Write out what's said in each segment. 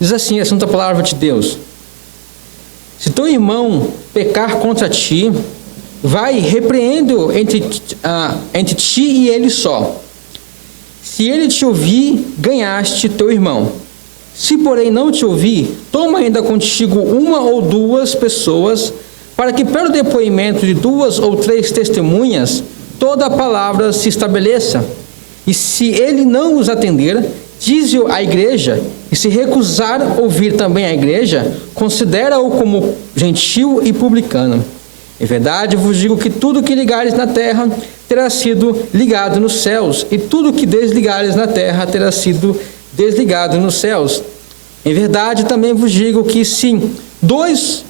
Diz assim a Santa Palavra de Deus: se teu irmão pecar contra ti, vai e repreende-o entre ti e ele só. Se ele te ouvir, ganhaste teu irmão. Se, porém, não te ouvir, toma ainda contigo uma ou duas pessoas, para que pelo depoimento de 2 ou 3 testemunhas, toda a palavra se estabeleça. E se ele não os atender, dize-o à igreja, e se recusar ouvir também a igreja, considera-o como gentil e publicano. Em verdade vos digo que tudo que ligares na terra terá sido ligado nos céus, e tudo que desligares na terra terá sido desligado nos céus. Em verdade também vos digo que se 2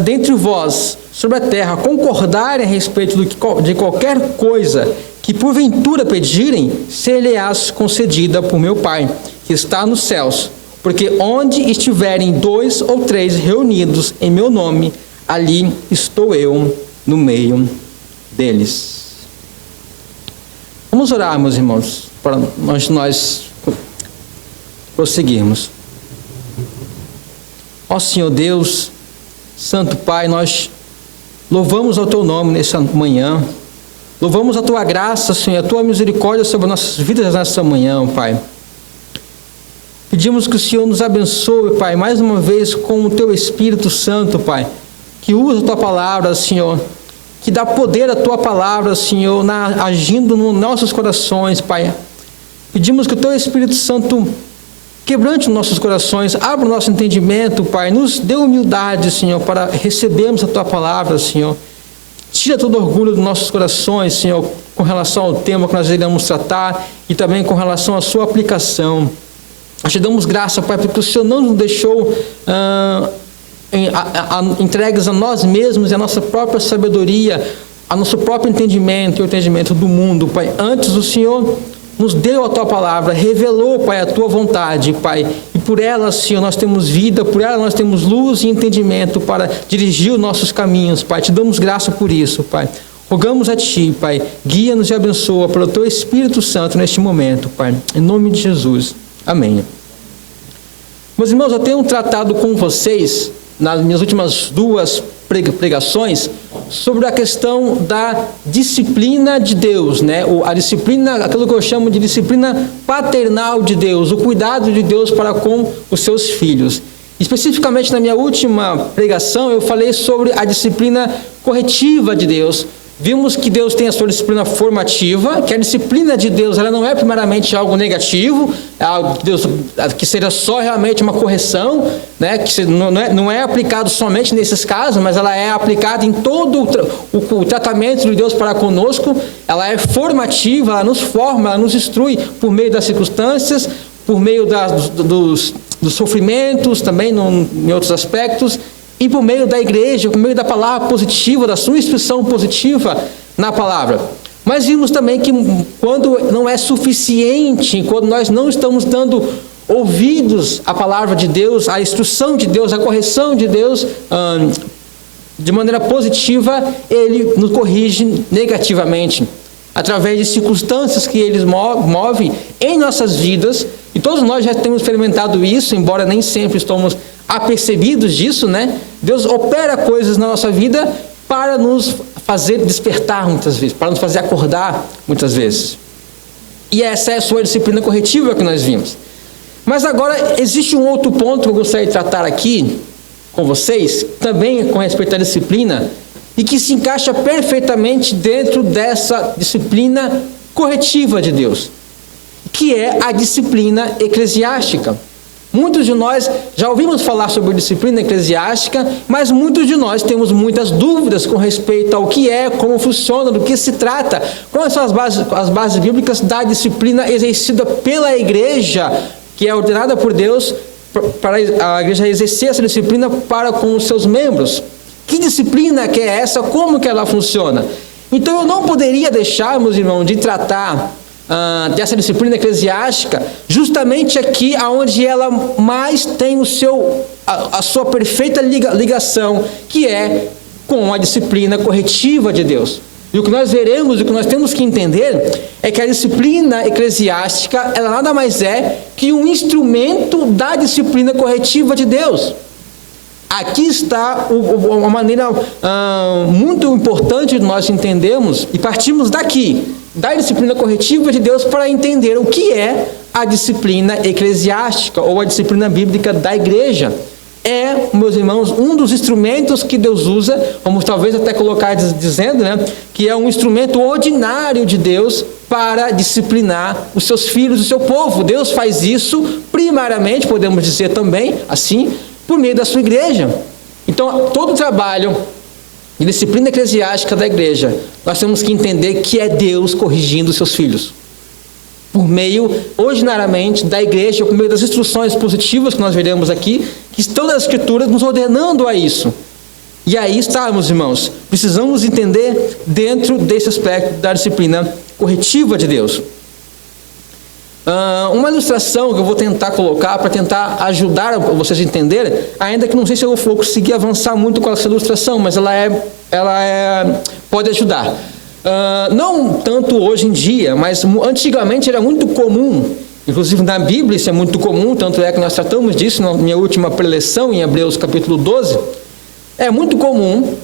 dentre vós sobre a terra concordarem a respeito de qualquer coisa que porventura pedirem, ser-lhe-ás concedida por meu Pai, que está nos céus. Porque onde estiverem 2 ou 3 reunidos em meu nome, ali estou eu no meio deles. Vamos orar, meus irmãos, para nós prosseguirmos. Ó Senhor Deus, Santo Pai, nós louvamos ao Teu nome nessa manhã. Louvamos a Tua graça, Senhor, a Tua misericórdia sobre nossas vidas nessa manhã, Pai. Pedimos que o Senhor nos abençoe, Pai, mais uma vez com o Teu Espírito Santo, Pai, que usa a Tua palavra, Senhor, que dá poder à Tua palavra, Senhor, agindo nos nossos corações, Pai. Pedimos que o Teu Espírito Santo quebrante os nossos corações, abra o nosso entendimento, Pai, nos dê humildade, Senhor, para recebermos a Tua palavra, Senhor. Tira todo orgulho dos nossos corações, Senhor, com relação ao tema que nós iremos tratar e também com relação à sua aplicação. Nós te damos graça, Pai, porque o Senhor não nos deixou entregues a nós mesmos e a nossa própria sabedoria, a nosso próprio entendimento e o entendimento do mundo, Pai. Antes o Senhor nos deu a Tua palavra, revelou, Pai, a Tua vontade, Pai, e por ela, Senhor, nós temos vida, por ela nós temos luz e entendimento para dirigir os nossos caminhos, Pai. Te damos graça por isso, Pai. Rogamos a Ti, Pai, guia-nos e abençoa pelo Teu Espírito Santo neste momento, Pai, em nome de Jesus. Amém. Meus irmãos, eu tenho tratado com vocês, nas minhas últimas 2 pregações, sobre a questão da disciplina de Deus, né? A disciplina, aquilo que eu chamo de disciplina paternal de Deus, o cuidado de Deus para com os seus filhos. Especificamente na minha última pregação, eu falei sobre a disciplina corretiva de Deus. Vimos que Deus tem a sua disciplina formativa, que a disciplina de Deus ela não é primeiramente algo negativo, é algo que, Deus, que seria só realmente uma correção, né? Que não é aplicado somente nesses casos, mas ela é aplicada em todo o tratamento de Deus para conosco. Ela é formativa, ela nos forma, ela nos instrui por meio das circunstâncias, por meio dos sofrimentos, também em outros aspectos, e por meio da igreja, por meio da palavra positiva, da sua instrução positiva na palavra. Mas vimos também que quando não é suficiente, quando nós não estamos dando ouvidos à palavra de Deus, à instrução de Deus, à correção de Deus, de maneira positiva, Ele nos corrige negativamente, através de circunstâncias que Ele move em nossas vidas, e todos nós já temos experimentado isso, embora nem sempre estamos apercebidos disso, né? Deus opera coisas na nossa vida para nos fazer despertar muitas vezes, para nos fazer acordar muitas vezes. E essa é a sua disciplina corretiva que nós vimos. Mas agora existe um outro ponto que eu gostaria de tratar aqui com vocês, também com respeito à disciplina, e que se encaixa perfeitamente dentro dessa disciplina corretiva de Deus, que é a disciplina eclesiástica. Muitos de nós já ouvimos falar sobre disciplina eclesiástica, mas muitos de nós temos muitas dúvidas com respeito ao que é, como funciona, do que se trata, quais são as bases bíblicas da disciplina exercida pela igreja, que é ordenada por Deus para a igreja exercer essa disciplina para com os seus membros. Que disciplina que é essa? Como que ela funciona? Então eu não poderia deixar, meus irmãos, de tratar dessa disciplina eclesiástica justamente aqui onde ela mais tem a sua perfeita ligação, que é com a disciplina corretiva de Deus. E o que nós veremos, o que nós temos que entender, é que a disciplina eclesiástica, ela nada mais é que um instrumento da disciplina corretiva de Deus. Aqui está uma maneira muito importante de nós entendermos e partimos daqui, da disciplina corretiva de Deus, para entender o que é a disciplina eclesiástica ou a disciplina bíblica da igreja. É, meus irmãos, um dos instrumentos que Deus usa, vamos talvez até colocar dizendo, que é um instrumento ordinário de Deus para disciplinar os seus filhos, o seu povo. Deus faz isso primariamente, podemos dizer também assim, por meio da sua igreja. Então, todo o trabalho de disciplina eclesiástica da igreja, nós temos que entender que é Deus corrigindo os seus filhos. Por meio, ordinariamente, da igreja, por meio das instruções positivas que nós veremos aqui, que estão nas Escrituras nos ordenando a isso. E aí está, meus irmãos, precisamos entender dentro desse aspecto da disciplina corretiva de Deus. Uma ilustração que eu vou tentar colocar para tentar ajudar vocês a entenderem, ainda que não sei se eu vou conseguir avançar muito com essa ilustração, mas ela pode ajudar. Não tanto hoje em dia, mas antigamente era muito comum, inclusive na Bíblia isso é muito comum, tanto é que nós tratamos disso na minha última preleção em Hebreus capítulo 12, é muito comum,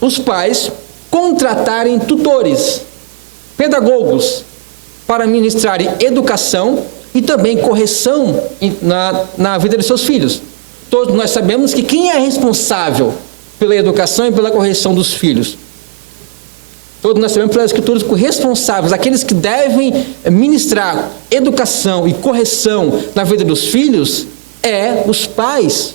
os pais contratarem tutores, pedagogos, para ministrarem educação e também correção na vida de seus filhos. Todos nós sabemos que quem é responsável pela educação e pela correção dos filhos? Todos nós sabemos pelas Escrituras que os responsáveis, aqueles que devem ministrar educação e correção na vida dos filhos, os pais.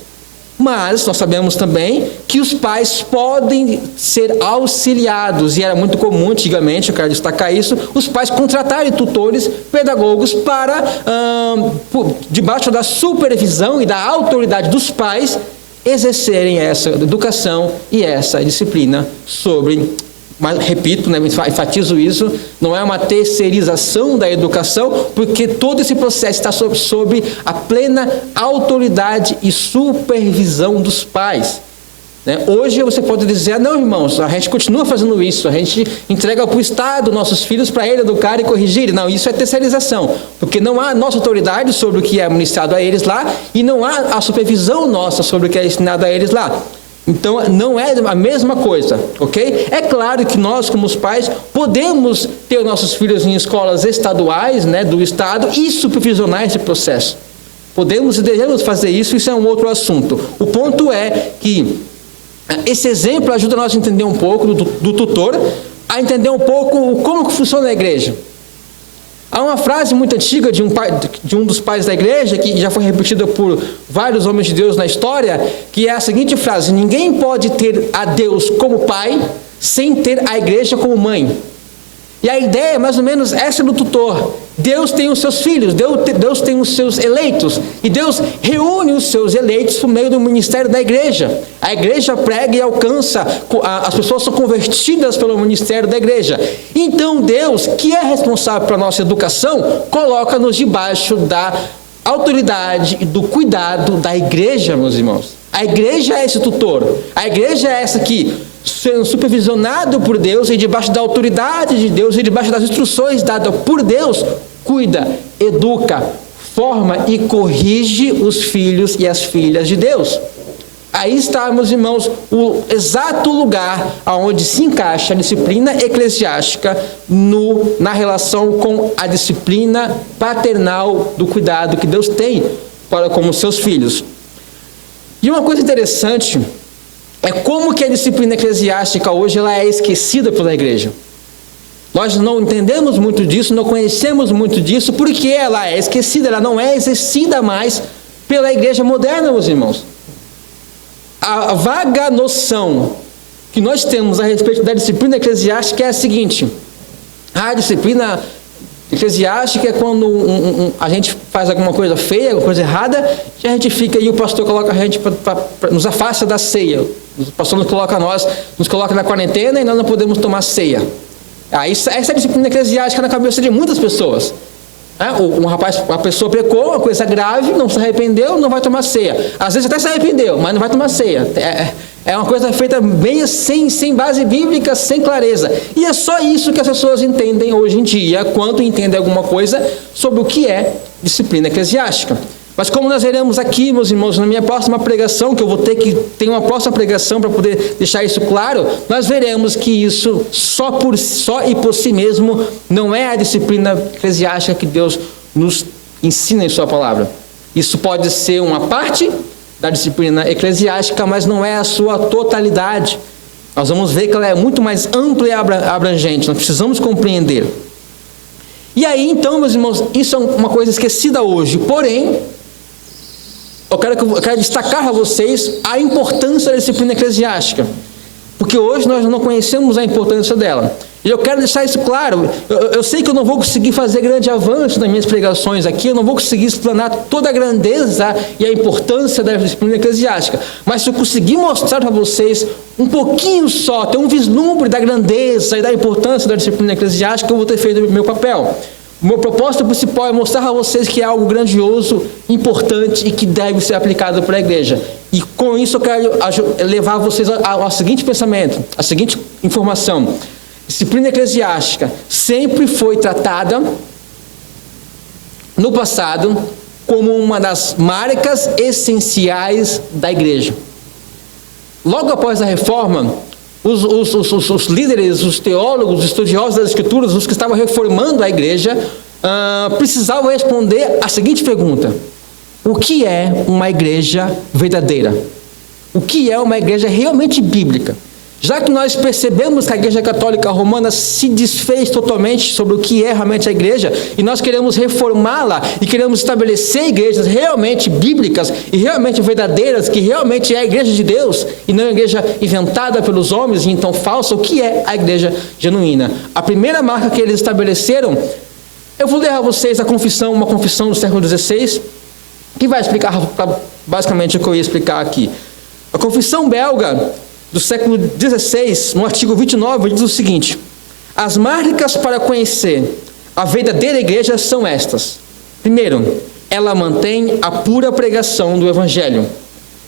Mas nós sabemos também que os pais podem ser auxiliados, e era muito comum antigamente, eu quero destacar isso, os pais contratarem tutores, pedagogos para, debaixo da supervisão e da autoridade dos pais, exercerem essa educação e essa disciplina sobre. Mas, repito, enfatizo isso, não é uma terceirização da educação, porque todo esse processo está sob a plena autoridade e supervisão dos pais. Hoje você pode dizer, não, irmãos, a gente continua fazendo isso, a gente entrega para o Estado nossos filhos para ele educar e corrigir. Não, isso é terceirização, porque não há nossa autoridade sobre o que é ministrado a eles lá, e não há a supervisão nossa sobre o que é ensinado a eles lá. Então, não é a mesma coisa, ok? É claro que nós, como os pais, podemos ter nossos filhos em escolas estaduais, do Estado, e supervisionar esse processo. Podemos e devemos fazer isso, isso é um outro assunto. O ponto é que esse exemplo ajuda nós a entender um pouco do tutor, a entender um pouco como que funciona a igreja. Há uma frase muito antiga de um dos pais da igreja, que já foi repetida por vários homens de Deus na história, que é a seguinte frase: ninguém pode ter a Deus como pai sem ter a igreja como mãe. E a ideia é mais ou menos essa do tutor. Deus tem os seus filhos, Deus tem os seus eleitos, e Deus reúne os seus eleitos por meio do ministério da igreja. A igreja prega e alcança, as pessoas são convertidas pelo ministério da igreja. Então Deus, que é responsável pela nossa educação, coloca-nos debaixo da autoridade e do cuidado da igreja, meus irmãos. A igreja é esse tutor, a igreja é essa que, sendo supervisionado por Deus e debaixo da autoridade de Deus e debaixo das instruções dadas por Deus, cuida, educa, forma e corrige os filhos e as filhas de Deus. Aí está, meus irmãos, o exato lugar onde se encaixa a disciplina eclesiástica na relação com a disciplina paternal do cuidado que Deus tem para com os seus filhos. E uma coisa interessante é como que a disciplina eclesiástica hoje ela é esquecida pela igreja. Nós não entendemos muito disso, não conhecemos muito disso, porque ela é esquecida, ela não é exercida mais pela igreja moderna, meus irmãos. A vaga noção que nós temos a respeito da disciplina eclesiástica é a seguinte: a disciplina eclesiástica é quando a gente faz alguma coisa feia, alguma coisa errada, e a gente fica e o pastor coloca a gente nos afasta da ceia. O pastor nos coloca na quarentena e nós não podemos tomar ceia. Essa é a disciplina eclesiástica na cabeça de muitas pessoas. Uma pessoa pecou, uma coisa grave, não se arrependeu, não vai tomar ceia. Às vezes até se arrependeu, mas não vai tomar ceia. É uma coisa feita bem sem base bíblica, sem clareza. E é só isso que as pessoas entendem hoje em dia, quando entendem alguma coisa sobre o que é disciplina eclesiástica. Mas como nós veremos aqui, meus irmãos, na minha próxima pregação, que eu vou ter uma próxima pregação para poder deixar isso claro, nós veremos que isso só e por si mesmo não é a disciplina eclesiástica que Deus nos ensina em sua palavra. Isso pode ser uma parte da disciplina eclesiástica, mas não é a sua totalidade. Nós vamos ver que ela é muito mais ampla e abrangente, nós precisamos compreender. E aí, então, meus irmãos, isso é uma coisa esquecida hoje, porém, eu quero destacar a vocês a importância da disciplina eclesiástica, porque hoje nós não conhecemos a importância dela. E eu quero deixar isso claro. Eu sei que eu não vou conseguir fazer grande avanço nas minhas pregações aqui, eu não vou conseguir explanar toda a grandeza e a importância da disciplina eclesiástica, mas se eu conseguir mostrar para vocês um pouquinho só, ter um vislumbre da grandeza e da importância da disciplina eclesiástica, eu vou ter feito o meu papel. O meu propósito principal é mostrar a vocês que é algo grandioso, importante e que deve ser aplicado para a igreja. E com isso eu quero levar vocês ao seguinte pensamento, a seguinte informação. Disciplina eclesiástica sempre foi tratada no passado como uma das marcas essenciais da igreja. Logo após a reforma, os líderes, os teólogos, os estudiosos das escrituras, os que estavam reformando a igreja, precisavam responder a seguinte pergunta: o que é uma igreja verdadeira? O que é uma igreja realmente bíblica? Já que nós percebemos que a Igreja Católica Romana se desfez totalmente sobre o que é realmente a igreja, e nós queremos reformá-la e queremos estabelecer igrejas realmente bíblicas e realmente verdadeiras, que realmente é a igreja de Deus e não a igreja inventada pelos homens e então falsa, o que é a igreja genuína? A primeira marca que eles estabeleceram, eu vou ler a vocês uma confissão do século XVI, que vai explicar basicamente o que eu ia explicar aqui. A confissão belga do século XVI, no artigo 29, diz o seguinte: as marcas para conhecer a verdadeira igreja são estas. Primeiro, ela mantém a pura pregação do evangelho.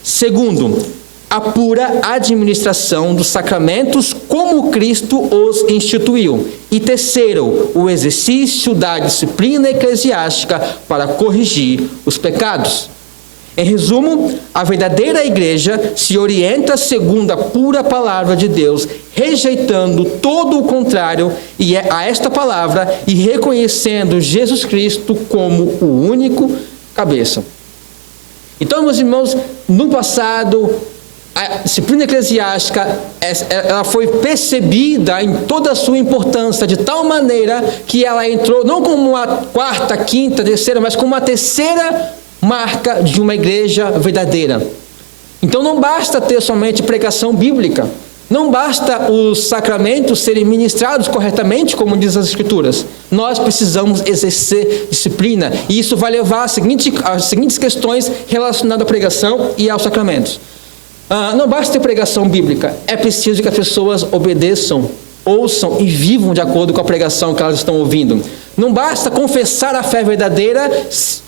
Segundo, a pura administração dos sacramentos como Cristo os instituiu. E terceiro, o exercício da disciplina eclesiástica para corrigir os pecados. Em resumo, a verdadeira igreja se orienta segundo a pura palavra de Deus, rejeitando todo o contrário a esta palavra e reconhecendo Jesus Cristo como o único cabeça. Então, meus irmãos, no passado, a disciplina eclesiástica ela foi percebida em toda a sua importância, de tal maneira que ela entrou não como uma quarta, quinta, terceira, mas como uma terceira marca de uma igreja verdadeira. Então não basta ter somente pregação bíblica, não basta os sacramentos serem ministrados corretamente, como diz as escrituras. Nós precisamos exercer disciplina, e isso vai levar às seguintes questões relacionadas à pregação e aos sacramentos. Não basta ter pregação bíblica, é preciso que as pessoas obedeçam, ouçam e vivam de acordo com a pregação que elas estão ouvindo. Não basta confessar a fé verdadeira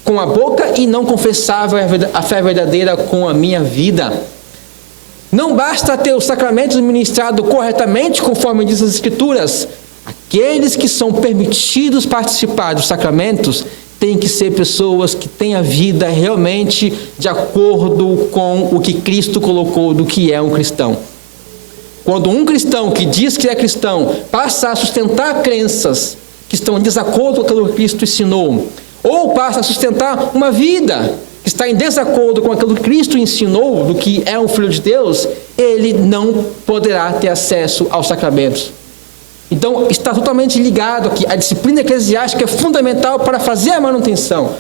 com a boca e não confessar a fé verdadeira com a minha vida. Não basta ter os sacramentos ministrados corretamente, conforme diz as Escrituras. Aqueles que são permitidos participar dos sacramentos têm que ser pessoas que têm a vida realmente de acordo com o que Cristo colocou do que é um cristão. Quando um cristão que diz que é cristão passa a sustentar crenças que estão em desacordo com aquilo que Cristo ensinou, ou passa a sustentar uma vida que está em desacordo com aquilo que Cristo ensinou do que é um filho de Deus, ele não poderá ter acesso aos sacramentos. Então está totalmente ligado aqui. A disciplina eclesiástica é fundamental para fazer a manutenção,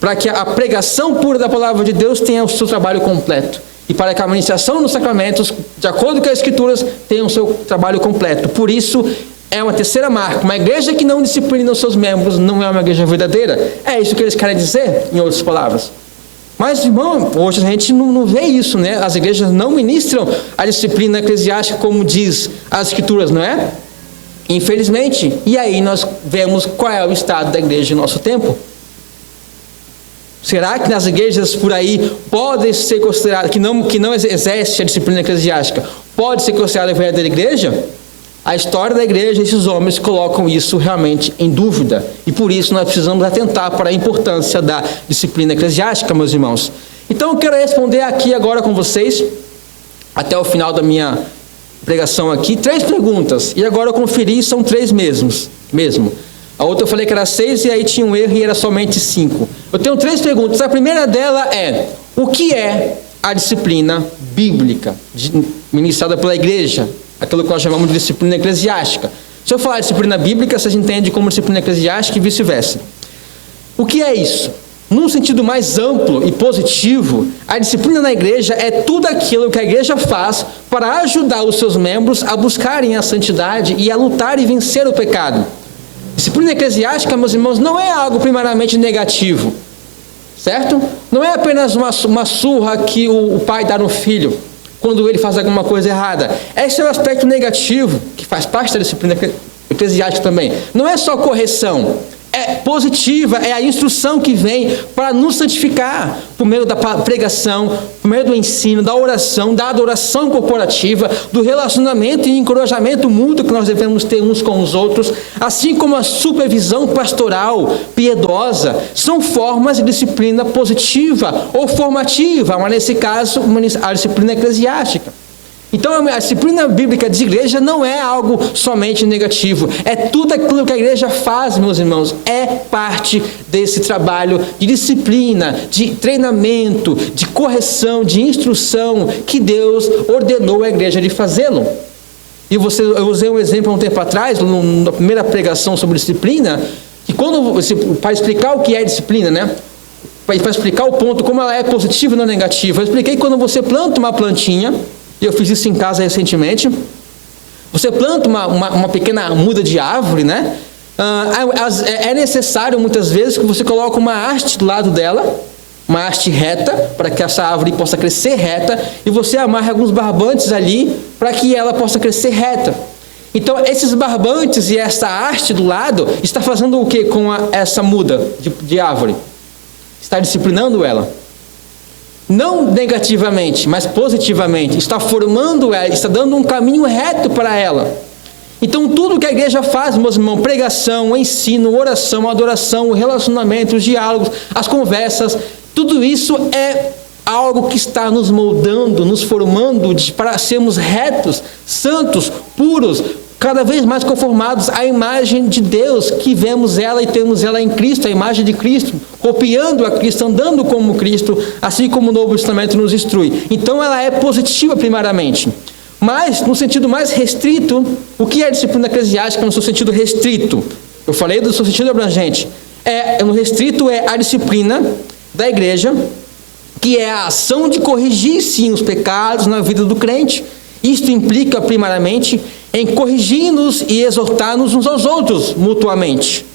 para que a pregação pura da palavra de Deus tenha o seu trabalho completo. E para que a administração dos sacramentos, de acordo com as Escrituras, tenha o seu trabalho completo. Por isso, é uma terceira marca. Uma igreja que não disciplina os seus membros não é uma igreja verdadeira. É isso que eles querem dizer, em outras palavras. Mas, irmão, hoje a gente não vê isso, né? As igrejas não ministram a disciplina eclesiástica como diz as Escrituras, não é? Infelizmente, e aí nós vemos qual é o estado da igreja no nosso tempo. Será que nas igrejas por aí pode ser considerado, que não exerce a disciplina eclesiástica, pode ser considerada a verdadeira igreja? A história da igreja, esses homens colocam isso realmente em dúvida. E por isso nós precisamos atentar para a importância da disciplina eclesiástica, meus irmãos. Então eu quero responder aqui agora com vocês, até o final da minha pregação aqui, 3 perguntas. E agora eu conferi, são 3 mesmo. A outra eu falei que era 6 e aí tinha um erro e era somente 5. Eu tenho 3 perguntas. A primeira dela é: o que é a disciplina bíblica ministrada pela igreja? Aquilo que nós chamamos de disciplina eclesiástica. Se eu falar disciplina bíblica, vocês entendem como disciplina eclesiástica e vice-versa. O que é isso? Num sentido mais amplo e positivo, a disciplina na igreja é tudo aquilo que a igreja faz para ajudar os seus membros a buscarem a santidade e a lutar e vencer o pecado. Disciplina eclesiástica, meus irmãos, não é algo primariamente negativo, certo? Não é apenas uma surra que o pai dá no filho quando ele faz alguma coisa errada. Esse é o aspecto negativo, que faz parte da disciplina eclesiástica também. Não é só correção, é positiva, é a instrução que vem para nos santificar, por meio da pregação, por meio do ensino, da oração, da adoração corporativa, do relacionamento e encorajamento mútuo que nós devemos ter uns com os outros, assim como a supervisão pastoral, piedosa, são formas de disciplina positiva ou formativa, mas nesse caso, a disciplina eclesiástica. Então a disciplina bíblica de igreja não é algo somente negativo, é tudo aquilo que a igreja faz, meus irmãos, é parte desse trabalho de disciplina, de treinamento, de correção, de instrução que Deus ordenou à igreja de fazê-lo. E eu usei um exemplo há um tempo atrás, na primeira pregação sobre disciplina, que para explicar o que é disciplina, né? Para explicar o ponto, como ela é positiva e não negativa, eu expliquei quando você planta uma plantinha. Eu fiz isso em casa recentemente. Você planta uma pequena muda de árvore, né? É necessário muitas vezes que você coloque uma haste do lado dela, uma haste reta, para que essa árvore possa crescer reta, e você amarre alguns barbantes ali para que ela possa crescer reta. Então esses barbantes e essa haste do lado está fazendo o que com essa muda de árvore? Está disciplinando ela. Não negativamente, mas positivamente, está formando ela, está dando um caminho reto para ela. Então tudo que a igreja faz, meus irmãos, pregação, ensino, oração, adoração, o relacionamento, os diálogos, as conversas, tudo isso é algo que está nos moldando, nos formando para sermos retos, santos, puros, cada vez mais conformados à imagem de Deus, que vemos ela e temos ela em Cristo, a imagem de Cristo, copiando a Cristo, andando como Cristo, assim como o Novo Testamento nos instrui. Então ela é positiva primariamente. Mas, no sentido mais restrito, o que é a disciplina eclesiástica no seu sentido restrito? Eu falei do seu sentido abrangente. No restrito é a disciplina da igreja, que é a ação de corrigir, sim, os pecados na vida do crente. Isto implica, primariamente, em corrigir-nos e exortar-nos uns aos outros, mutuamente.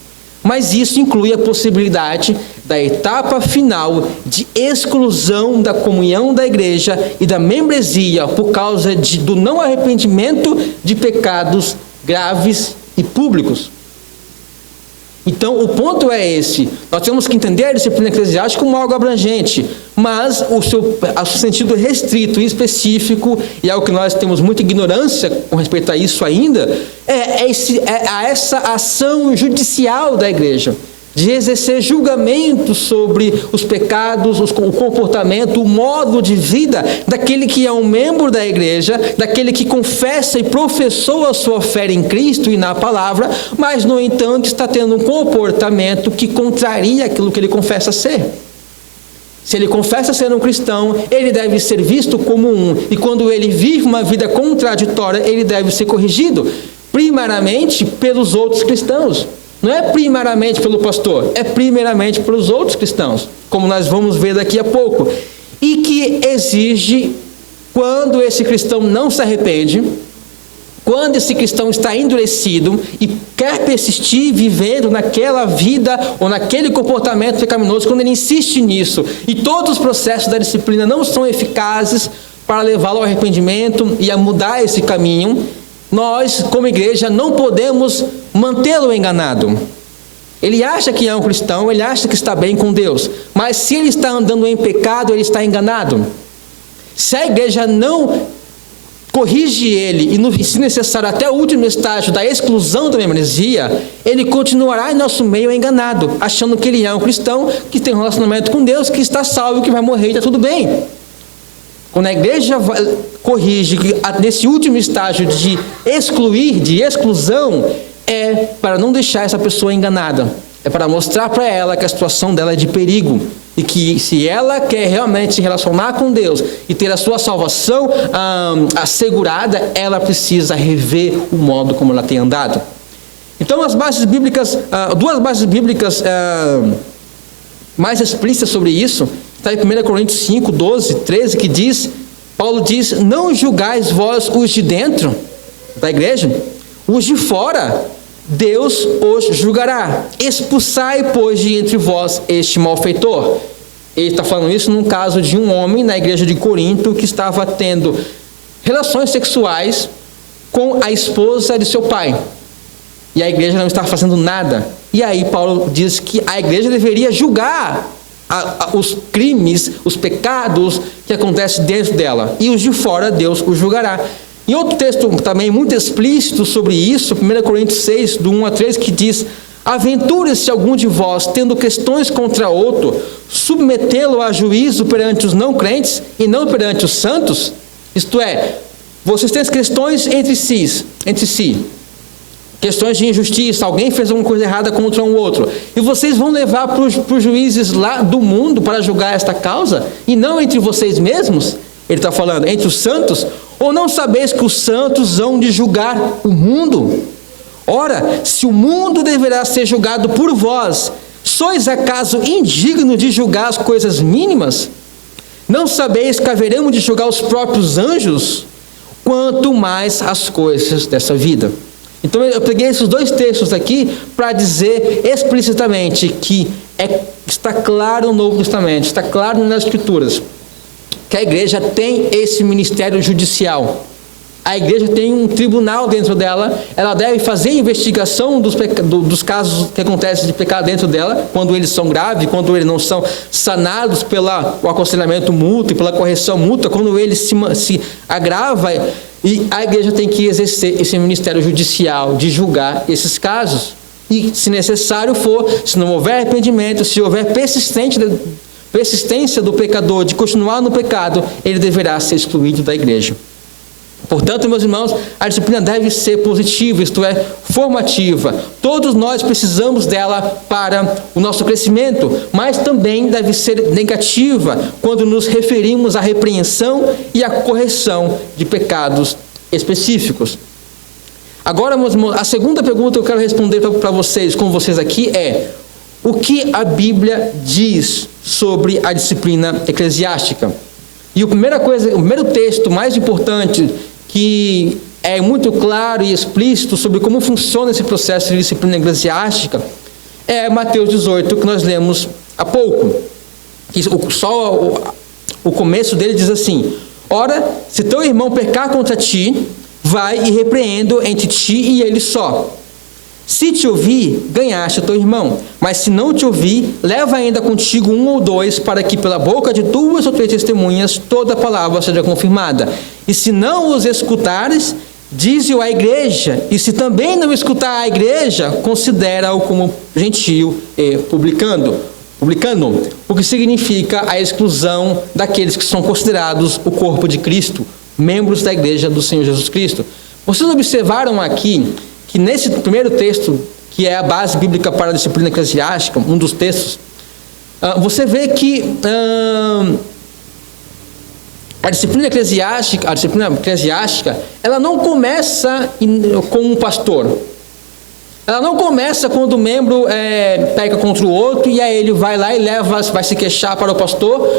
Mas isso inclui a possibilidade da etapa final de exclusão da comunhão da igreja e da membresia por causa do não arrependimento de pecados graves e públicos. Então, o ponto é esse. Nós temos que entender a disciplina eclesiástica como algo abrangente, mas o seu sentido restrito e específico, e algo que nós temos muita ignorância com respeito a isso ainda, é essa ação judicial da igreja, de exercer julgamento sobre os pecados, o comportamento, o modo de vida daquele que é um membro da igreja, daquele que confessa e professou a sua fé em Cristo e na palavra, mas, no entanto, está tendo um comportamento que contraria aquilo que ele confessa ser. Se ele confessa ser um cristão, ele deve ser visto como um, e quando ele vive uma vida contraditória, ele deve ser corrigido, primariamente pelos outros cristãos. Não é primariamente pelo pastor, é primeiramente pelos outros cristãos, como nós vamos ver daqui a pouco. E que exige, quando esse cristão não se arrepende, quando esse cristão está endurecido e quer persistir vivendo naquela vida ou naquele comportamento pecaminoso, quando ele insiste nisso, e todos os processos da disciplina não são eficazes para levá-lo ao arrependimento e a mudar esse caminho, nós, como igreja, não podemos mantê-lo enganado. Ele acha que é um cristão, ele acha que está bem com Deus, mas se ele está andando em pecado, ele está enganado. Se a igreja não corrige ele, e se necessário até o último estágio da exclusão da membresia, ele continuará em nosso meio enganado, achando que ele é um cristão, que tem um relacionamento com Deus, que está salvo, que vai morrer e está tudo bem. Quando a igreja corrige nesse último estágio de excluir, de exclusão, é para não deixar essa pessoa enganada. É para mostrar para ela que a situação dela é de perigo. E que se ela quer realmente se relacionar com Deus e ter a sua salvação assegurada, ela precisa rever o modo como ela tem andado. Então, as bases bíblicas, duas bases bíblicas mais explícitas sobre isso, está em 1 Coríntios 5, 12, 13, que diz, Paulo diz, não julgais vós os de dentro da igreja, os de fora, Deus os julgará. Expulsai, pois, de entre vós este malfeitor. Ele está falando isso num caso de um homem na igreja de Corinto que estava tendo relações sexuais com a esposa de seu pai. E a igreja não estava fazendo nada. E aí Paulo diz que a igreja deveria julgar os crimes, os pecados que acontecem dentro dela. E os de fora, Deus os julgará. E outro texto também muito explícito sobre isso, 1 Coríntios 6, do 1 a 3, que diz, aventure-se algum de vós, tendo questões contra outro, submetê-lo a juízo perante os não crentes e não perante os santos? Isto é, vocês têm questões entre si, questões de injustiça, alguém fez alguma coisa errada contra um outro, e vocês vão levar para os juízes lá do mundo para julgar esta causa, e não entre vocês mesmos? Ele está falando, entre os santos? Ou não sabeis que os santos hão de julgar o mundo? Ora, se o mundo deverá ser julgado por vós, sois acaso indigno de julgar as coisas mínimas? Não sabeis que haveremos de julgar os próprios anjos? Quanto mais as coisas dessa vida. Então eu peguei esses dois textos aqui para dizer explicitamente que está claro no Novo Testamento, está claro nas Escrituras, que a igreja tem esse ministério judicial. A igreja tem um tribunal dentro dela, ela deve fazer investigação dos casos que acontecem de pecado dentro dela, quando eles são graves, quando eles não são sanados pelo aconselhamento mútuo e pela correção mútua, quando ele se agrava, e a igreja tem que exercer esse ministério judicial de julgar esses casos. E se necessário for, se não houver arrependimento, se houver persistência do pecador de continuar no pecado, ele deverá ser excluído da igreja. Portanto, meus irmãos, a disciplina deve ser positiva, isto é, formativa. Todos nós precisamos dela para o nosso crescimento, mas também deve ser negativa quando nos referimos à repreensão e à correção de pecados específicos. Agora, meus irmãos, a segunda pergunta que eu quero responder para vocês, com vocês aqui é: o que a Bíblia diz sobre a disciplina eclesiástica? E o primeiro texto mais importante, que é muito claro e explícito sobre como funciona esse processo de disciplina eclesiástica, é Mateus 18, que nós lemos há pouco. Só o começo dele diz assim: ora, se teu irmão pecar contra ti, vai e repreende-o entre ti e ele só. Se te ouvir, ganhaste o teu irmão. Mas se não te ouvir, leva ainda contigo um ou dois, para que pela boca de 2 ou 3 testemunhas toda a palavra seja confirmada. E se não os escutares, dize-o à igreja. E se também não escutar a igreja, considera-o como gentio e publicano, o que significa a exclusão daqueles que são considerados o corpo de Cristo, membros da igreja do Senhor Jesus Cristo. Vocês observaram aqui que nesse primeiro texto, que é a base bíblica para a disciplina eclesiástica, um dos textos, você vê que a disciplina eclesiástica, ela não começa com um pastor. Ela não começa quando o membro peca contra o outro, e aí ele vai lá e vai se queixar para o pastor,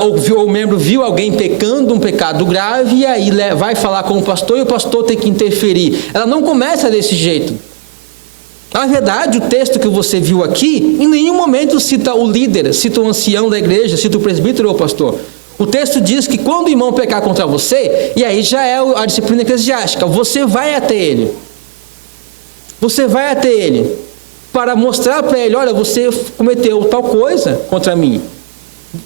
ou o membro viu alguém pecando um pecado grave, e aí vai falar com o pastor, e o pastor tem que interferir. Ela não começa desse jeito. Na verdade, o texto que você viu aqui, em nenhum momento cita o líder, cita o ancião da igreja, cita o presbítero ou o pastor. O texto diz que quando o irmão pecar contra você, e aí já é a disciplina eclesiástica, você vai até ele. Você vai até ele para mostrar para ele, olha, você cometeu tal coisa contra mim.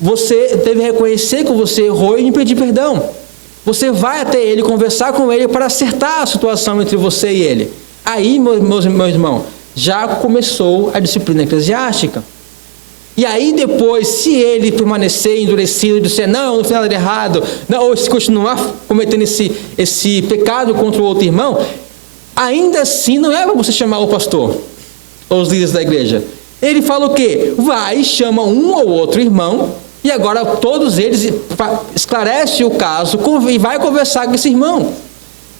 Você deve reconhecer que você errou e me pedir perdão. Você vai até ele, conversar com ele para acertar a situação entre você e ele. Aí, meus irmãos, já começou a disciplina eclesiástica. E aí depois, se ele permanecer endurecido e disser, não fiz nada de errado, não, ou se continuar cometendo esse pecado contra o outro irmão, ainda assim não é para você chamar o pastor, ou os líderes da igreja. Ele fala o quê? Vai, chama um ou outro irmão, e agora todos eles esclarecem o caso e vai conversar com esse irmão.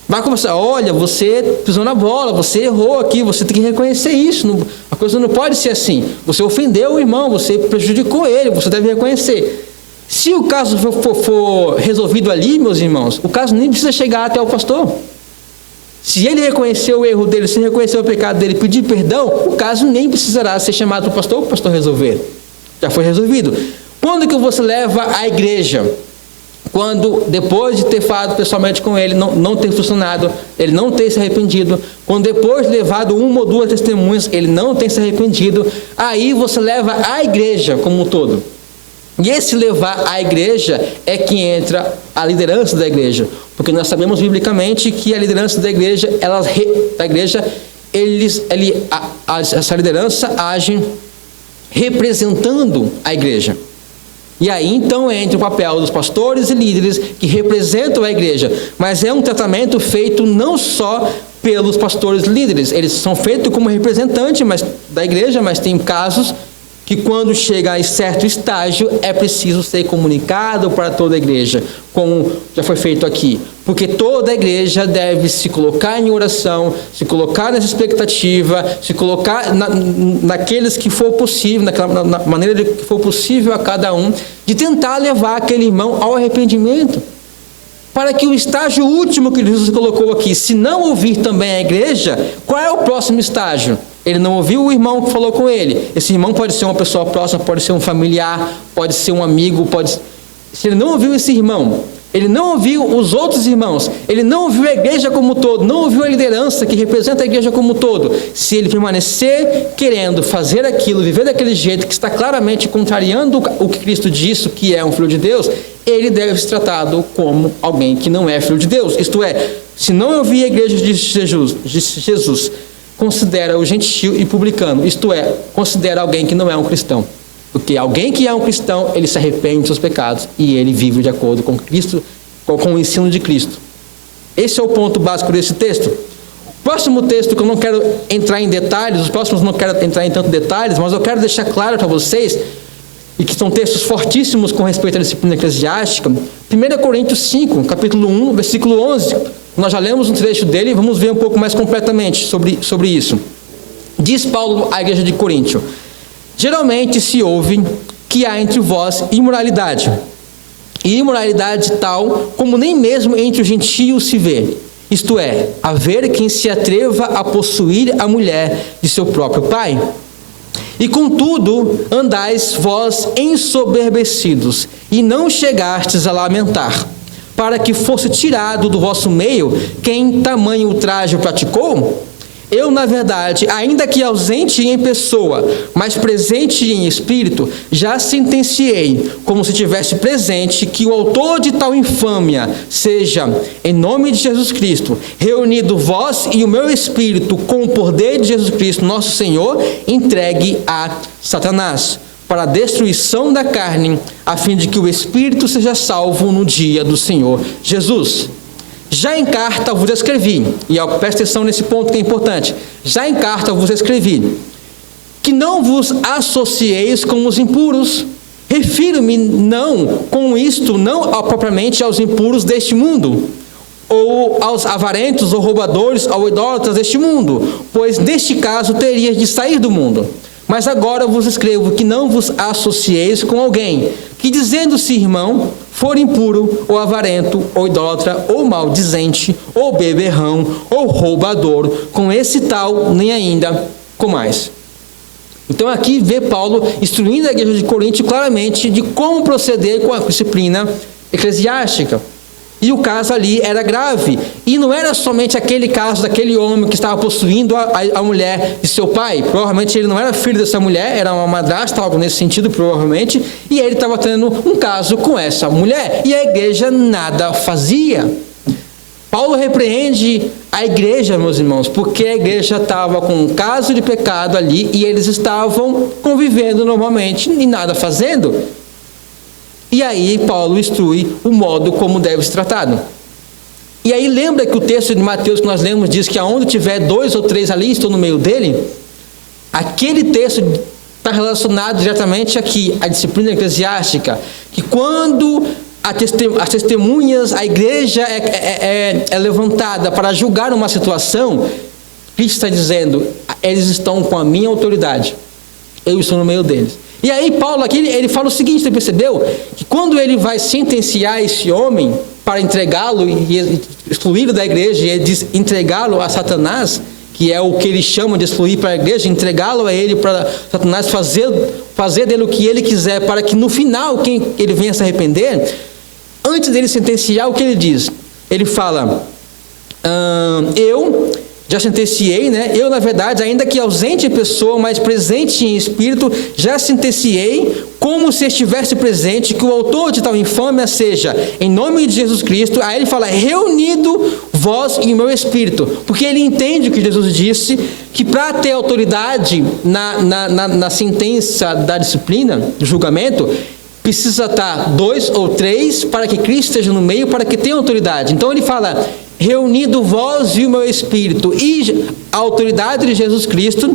Vai conversar, olha, você pisou na bola, você errou aqui, você tem que reconhecer isso, a coisa não pode ser assim. Você ofendeu o irmão, você prejudicou ele, você deve reconhecer. Se o caso for resolvido ali, meus irmãos, o caso nem precisa chegar até o pastor. Se ele reconheceu o erro dele, se reconheceu o pecado dele, pedir perdão, o caso nem precisará ser chamado para o pastor resolver. Já foi resolvido. Quando que você leva à igreja? Quando, depois de ter falado pessoalmente com ele, não ter funcionado, ele não ter se arrependido, quando depois de levado uma ou duas testemunhas, ele não tem se arrependido, aí você leva à igreja como um todo. E esse levar à igreja é que entra a liderança da igreja, porque nós sabemos biblicamente que a liderança da igreja, essa liderança age representando a igreja. E aí então entra o papel dos pastores e líderes que representam a igreja, mas é um tratamento feito não só pelos pastores e líderes, eles são feitos como representantes da igreja, mas tem casos que quando chega a certo estágio é preciso ser comunicado para toda a igreja, como já foi feito aqui, porque toda a igreja deve se colocar em oração, se colocar nessa expectativa, se colocar naqueles que for possível, na maneira que for possível a cada um, de tentar levar aquele irmão ao arrependimento, para que o estágio último que Jesus colocou aqui, se não ouvir também a igreja, qual é o próximo estágio? Ele não ouviu o irmão que falou com ele. Esse irmão pode ser uma pessoa próxima, pode ser um familiar, pode ser um amigo, Se ele não ouviu esse irmão, ele não ouviu os outros irmãos, ele não ouviu a igreja como um todo, não ouviu a liderança que representa a igreja como um todo. Se ele permanecer querendo fazer aquilo, viver daquele jeito que está claramente contrariando o que Cristo disse que é um filho de Deus, ele deve ser tratado como alguém que não é filho de Deus. Isto é, se não ouvir a igreja de Jesus, considera o gentil e publicano, isto é, considera alguém que não é um cristão. Porque alguém que é um cristão, ele se arrepende dos seus pecados e ele vive de acordo com Cristo, com o ensino de Cristo. Esse é o ponto básico desse texto. O próximo texto, que eu não quero entrar em detalhes, os próximos não quero entrar em tantos detalhes, mas eu quero deixar claro para vocês, e que são textos fortíssimos com respeito à disciplina eclesiástica, 1 Coríntios 5, capítulo 1, versículo 11, nós já lemos um trecho dele e vamos ver um pouco mais completamente sobre isso. Diz Paulo à igreja de Coríntio: geralmente se ouve que há entre vós imoralidade, e imoralidade tal como nem mesmo entre os gentios se vê, isto é, haver quem se atreva a possuir a mulher de seu próprio pai. E contudo andais vós ensoberbecidos, e não chegastes a lamentar, para que fosse tirado do vosso meio quem tamanho ultraje praticou? Eu, na verdade, ainda que ausente em pessoa, mas presente em espírito, já sentenciei, como se tivesse presente, que o autor de tal infâmia seja, em nome de Jesus Cristo, reunido vós e o meu espírito com o poder de Jesus Cristo, nosso Senhor, entregue a Satanás, para a destruição da carne, a fim de que o espírito seja salvo no dia do Senhor Jesus. Já em carta vos escrevi, e presta atenção nesse ponto que é importante, já em carta vos escrevi, que não vos associeis com os impuros. Refiro-me com isto, não propriamente aos impuros deste mundo, ou aos avarentos, ou roubadores, ou idólatras deste mundo, pois neste caso terias de sair do mundo. Mas agora vos escrevo que não vos associeis com alguém que, dizendo-se irmão, for impuro, ou avarento, ou idólatra, ou maldizente, ou beberrão, ou roubador, com esse tal nem ainda com mais. Então aqui vê Paulo instruindo a igreja de Corinto claramente de como proceder com a disciplina eclesiástica. E o caso ali era grave. E não era somente aquele caso daquele homem que estava possuindo a mulher de seu pai. Provavelmente ele não era filho dessa mulher, era uma madrasta, algo nesse sentido, provavelmente. E ele estava tendo um caso com essa mulher. E a igreja nada fazia. Paulo repreende a igreja, meus irmãos, porque a igreja estava com um caso de pecado ali e eles estavam convivendo normalmente e nada fazendo. E aí Paulo instrui o modo como deve ser tratado. E aí lembra que o texto de Mateus que nós lemos diz que aonde tiver 2 ou 3 ali, estou no meio dele? Aquele texto está relacionado diretamente aqui, à disciplina eclesiástica, que quando as testemunhas, a igreja é levantada para julgar uma situação, Cristo está dizendo, eles estão com a minha autoridade, eu estou no meio deles. E aí Paulo aqui, ele fala o seguinte, você percebeu? Que quando ele vai sentenciar esse homem para entregá-lo e excluí-lo da igreja, e ele diz entregá-lo a Satanás, que é o que ele chama de excluir para a igreja, entregá-lo a ele para Satanás fazer dele o que ele quiser, para que no final quem ele venha se arrepender. Antes dele sentenciar, o que ele diz? Ele fala, eu já sentenciei, né? Eu, na verdade, ainda que ausente em pessoa, mas presente em espírito, já sentenciei, como se estivesse presente, que o autor de tal infâmia seja, em nome de Jesus Cristo, aí ele fala, reunido vós e o meu espírito, porque ele entende o que Jesus disse, que para ter autoridade na sentença da disciplina, do julgamento, precisa estar 2 ou 3 para que Cristo esteja no meio, para que tenha autoridade. Então ele fala, reunido vós e o meu espírito, e a autoridade de Jesus Cristo,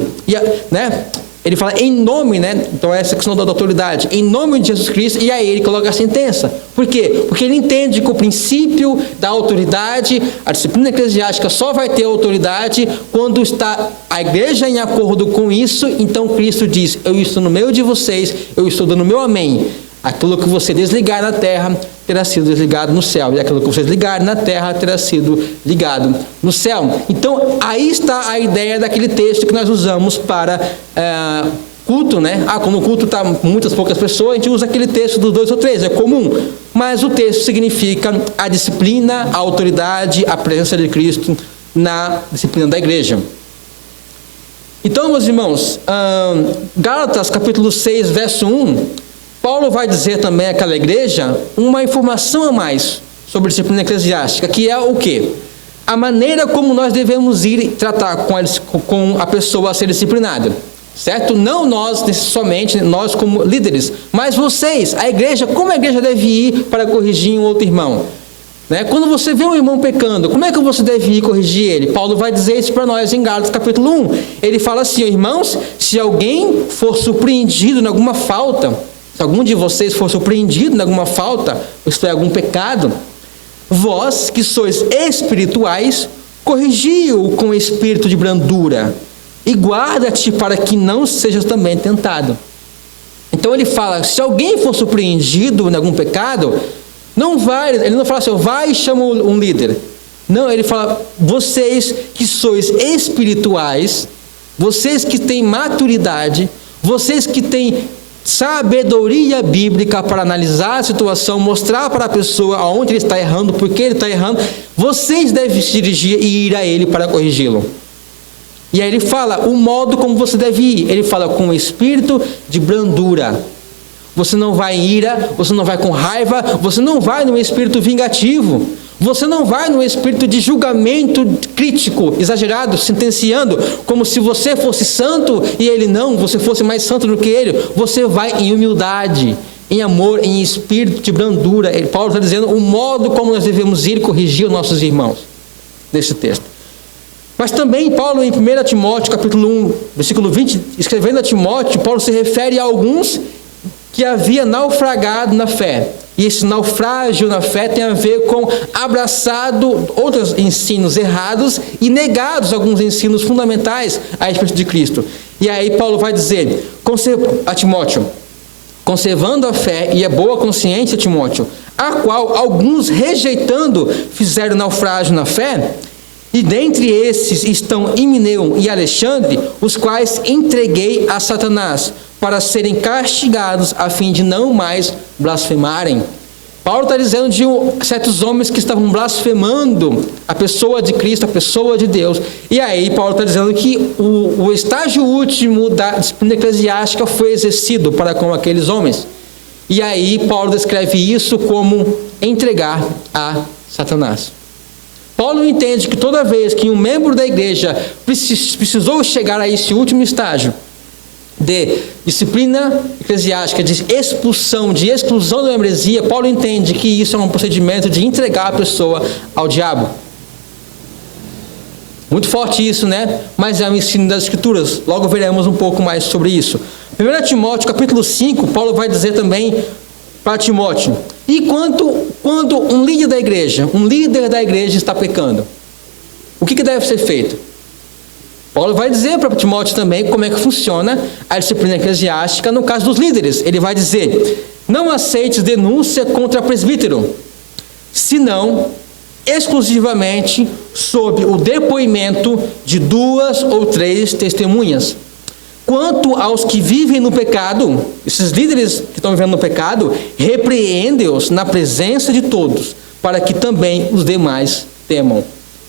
né? Ele fala em nome, né? Então essa questão da autoridade, em nome de Jesus Cristo, e aí ele coloca a sentença. Por quê? Porque ele entende que o princípio da autoridade, a disciplina eclesiástica só vai ter autoridade quando está a igreja em acordo com isso. Então Cristo diz, eu estou no meio de vocês, eu estou dando o meu amém. Aquilo que você desligar na terra terá sido desligado no céu, e aquilo que vocês ligarem na terra terá sido ligado no céu. Então aí está a ideia daquele texto que nós usamos para culto, né? Como o culto está com muitas poucas pessoas, a gente usa aquele texto dos 2 ou 3, é comum. Mas o texto significa a disciplina, a autoridade, a presença de Cristo na disciplina da igreja. Então, meus irmãos, Gálatas capítulo 6, verso 1, Paulo vai dizer também àquela igreja uma informação a mais sobre a disciplina eclesiástica, que é o quê? A maneira como nós devemos ir tratar com a pessoa a ser disciplinada, certo? Não nós, somente nós como líderes, mas vocês, a igreja, como a igreja deve ir para corrigir um outro irmão? Né? Quando você vê um irmão pecando, como é que você deve ir corrigir ele? Paulo vai dizer isso para nós em Gálatas capítulo 1. Ele fala assim, irmãos, se alguém for surpreendido em alguma falta, se algum de vocês for surpreendido em alguma falta, isto é, algum pecado, vós que sois espirituais, corrigi-o com espírito de brandura, e guarda-te para que não sejas também tentado. Então ele fala, se alguém for surpreendido em algum pecado, ele não fala assim, vai e chama um líder. Não, ele fala, vocês que sois espirituais, vocês que têm maturidade, vocês que têm sabedoria bíblica para analisar a situação, mostrar para a pessoa aonde ele está errando, por que ele está errando, vocês devem se dirigir e ir a ele para corrigi-lo. E aí ele fala o modo como você deve ir. Ele fala com o espírito de brandura. Você não vai em ira, você não vai com raiva, você não vai no espírito vingativo, você não vai no espírito de julgamento crítico, exagerado, sentenciando, como se você fosse santo e ele não, você fosse mais santo do que ele. Você vai em humildade, em amor, em espírito de brandura. Paulo está dizendo o modo como nós devemos ir corrigir os nossos irmãos, nesse texto. Mas também Paulo, em 1 Timóteo, capítulo 1, versículo 20, escrevendo a Timóteo, Paulo se refere a alguns que havia naufragado na fé. E esse naufrágio na fé tem a ver com abraçado outros ensinos errados e negados alguns ensinos fundamentais a respeito de Cristo. E aí Paulo vai dizer a Timóteo, conservando a fé e a boa consciência, Timóteo, a qual alguns rejeitando fizeram naufrágio na fé, E dentre esses estão Himeneu e Alexandre, os quais entreguei a Satanás, para serem castigados, a fim de não mais blasfemarem. Paulo está dizendo de certos homens que estavam blasfemando a pessoa de Cristo, a pessoa de Deus. E aí Paulo está dizendo que o estágio último da disciplina eclesiástica foi exercido para com aqueles homens. E aí Paulo descreve isso como entregar a Satanás. Paulo entende que toda vez que um membro da igreja precisou chegar a esse último estágio de disciplina eclesiástica, de expulsão, de exclusão da membresia, Paulo entende que isso é um procedimento de entregar a pessoa ao diabo. Muito forte isso, né? Mas é um ensino das Escrituras. Logo veremos um pouco mais sobre isso. 1 Timóteo, capítulo 5, Paulo vai dizer também para Timóteo: e quando um líder da igreja está pecando, o que deve ser feito? Paulo vai dizer para Timóteo também como é que funciona a disciplina eclesiástica no caso dos líderes. Ele vai dizer: não aceites denúncia contra presbítero, senão exclusivamente sob o depoimento de 2 ou 3 testemunhas. Quanto aos que vivem no pecado, esses líderes que estão vivendo no pecado, repreende-os na presença de todos, para que também os demais temam.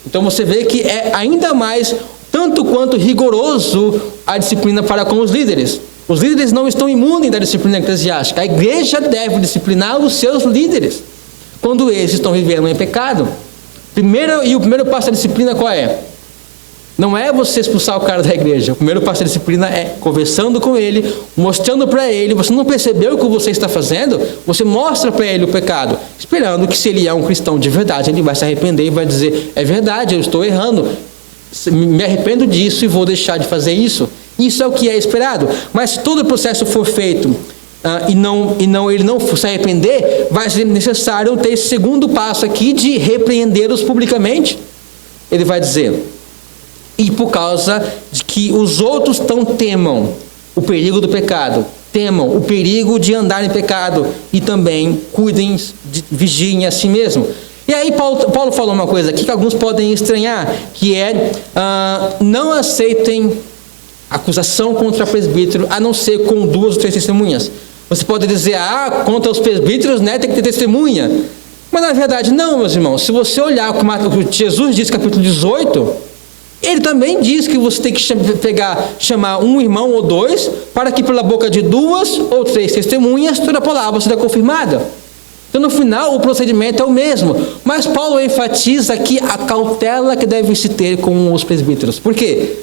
Então você vê que é ainda mais, tanto quanto rigoroso, a disciplina para com os líderes. Os líderes não estão imunes da disciplina eclesiástica. A igreja deve disciplinar os seus líderes quando eles estão vivendo em pecado. O primeiro passo da disciplina qual é? Não é você expulsar o cara da igreja. O primeiro passo da disciplina é conversando com ele, mostrando para ele. Você não percebeu o que você está fazendo? Você mostra para ele o pecado, esperando que, se ele é um cristão de verdade, ele vai se arrepender e vai dizer: é verdade, eu estou errando, me arrependo disso e vou deixar de fazer isso. Isso é o que é esperado. Mas se todo o processo for feito ele não se arrepender, vai ser necessário ter esse segundo passo aqui de repreendê-los publicamente. Ele vai dizer: e por causa de que os outros temam o perigo do pecado, temam o perigo de andar em pecado, e também vigiem a si mesmo. E aí Paulo falou uma coisa aqui que alguns podem estranhar, que é: não aceitem acusação contra presbítero, a não ser com 2 ou 3 testemunhas. Você pode dizer: contra os presbíteros, né, tem que ter testemunha. Mas na verdade não, meus irmãos. Se você olhar como Jesus diz, capítulo 18, ele também diz que você tem que chamar um irmão ou 2, para que pela boca de 2 ou 3 testemunhas toda a palavra seja confirmada. Então no final o procedimento é o mesmo, mas Paulo enfatiza aqui a cautela que deve se ter com os presbíteros. Por quê?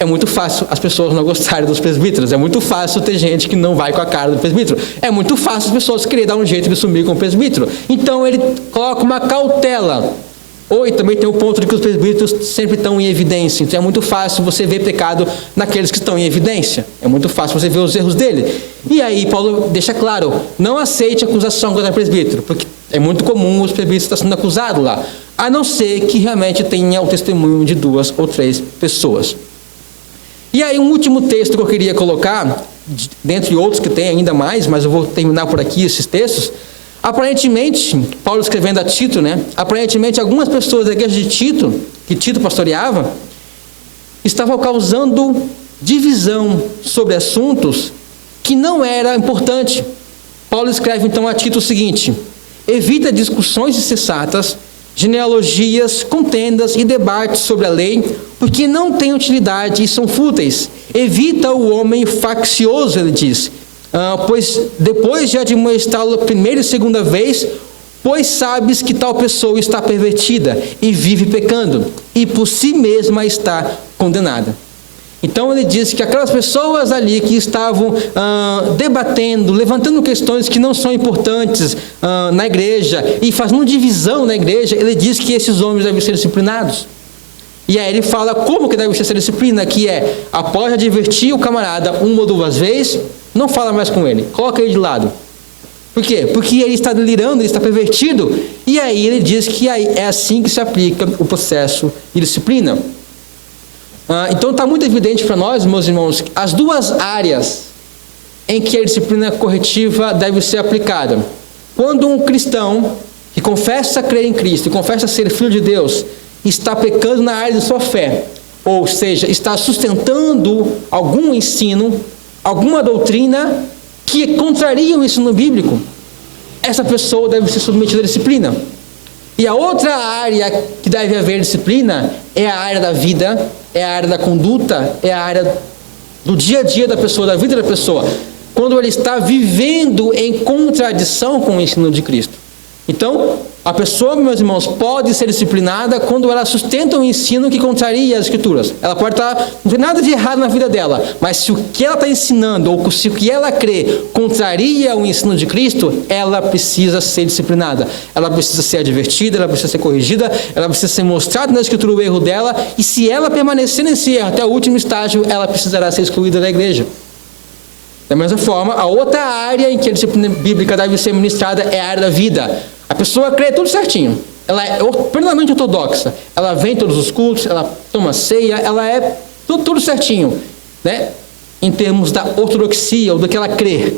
É muito fácil as pessoas não gostarem dos presbíteros, é muito fácil ter gente que não vai com a cara do presbítero, é muito fácil as pessoas quererem dar um jeito de sumir com o presbítero. Então ele coloca uma cautela. E também tem o ponto de que os presbíteros sempre estão em evidência. Então é muito fácil você ver pecado naqueles que estão em evidência. É muito fácil você ver os erros dele. E aí Paulo deixa claro: não aceite acusação contra o presbítero, porque é muito comum os presbíteros estarem sendo acusados lá, a não ser que realmente tenha o testemunho de 2 ou 3 pessoas. E aí um último texto que eu queria colocar, dentre outros que tem ainda mais, mas eu vou terminar por aqui esses textos. Aparentemente, Paulo escrevendo a Tito, né? Aparentemente algumas pessoas da igreja de Tito, que Tito pastoreava, estavam causando divisão sobre assuntos que não era importante. Paulo escreve então a Tito o seguinte: evita discussões insensatas, genealogias, contendas e debates sobre a lei, porque não têm utilidade e são fúteis. Evita o homem faccioso, ele diz, pois depois de admoestá-lo primeira e segunda vez, pois sabes que tal pessoa está pervertida e vive pecando, e por si mesma está condenada. Então ele diz que aquelas pessoas ali que estavam debatendo, levantando questões que não são importantes na igreja e fazendo divisão na igreja, ele diz que esses homens devem ser disciplinados. E aí ele fala como que deve ser essa disciplina, que é: após advertir o camarada 1 ou 2 vezes, não fala mais com ele, coloca ele de lado. Por quê? Porque ele está delirando, ele está pervertido. E aí ele diz que é assim que se aplica o processo de disciplina. Então está muito evidente para nós, meus irmãos, as 2 áreas em que a disciplina corretiva deve ser aplicada. Quando um cristão que confessa crer em Cristo, e confessa ser filho de Deus, está pecando na área de sua fé, ou seja, está sustentando algum ensino, alguma doutrina que contraria o ensino bíblico, essa pessoa deve ser submetida à disciplina. E a outra área que deve haver disciplina é a área da vida, é a área da conduta, é a área do dia a dia da pessoa, da vida da pessoa, quando ele está vivendo em contradição com o ensino de Cristo. Então, a pessoa, meus irmãos, pode ser disciplinada quando ela sustenta um ensino que contraria as Escrituras. Ela pode estar, não tem nada de errado na vida dela, mas se o que ela está ensinando, ou se o que ela crê contraria o ensino de Cristo, ela precisa ser disciplinada. Ela precisa ser advertida, ela precisa ser corrigida, ela precisa ser mostrada na Escritura o erro dela, e se ela permanecer nesse erro até o último estágio, ela precisará ser excluída da igreja. Da mesma forma, a outra área em que a disciplina bíblica deve ser ministrada é a área da vida. A pessoa crê tudo certinho, ela é plenamente ortodoxa, ela vem em todos os cultos, ela toma ceia, ela é tudo certinho, né? Em termos da ortodoxia ou do que ela crê.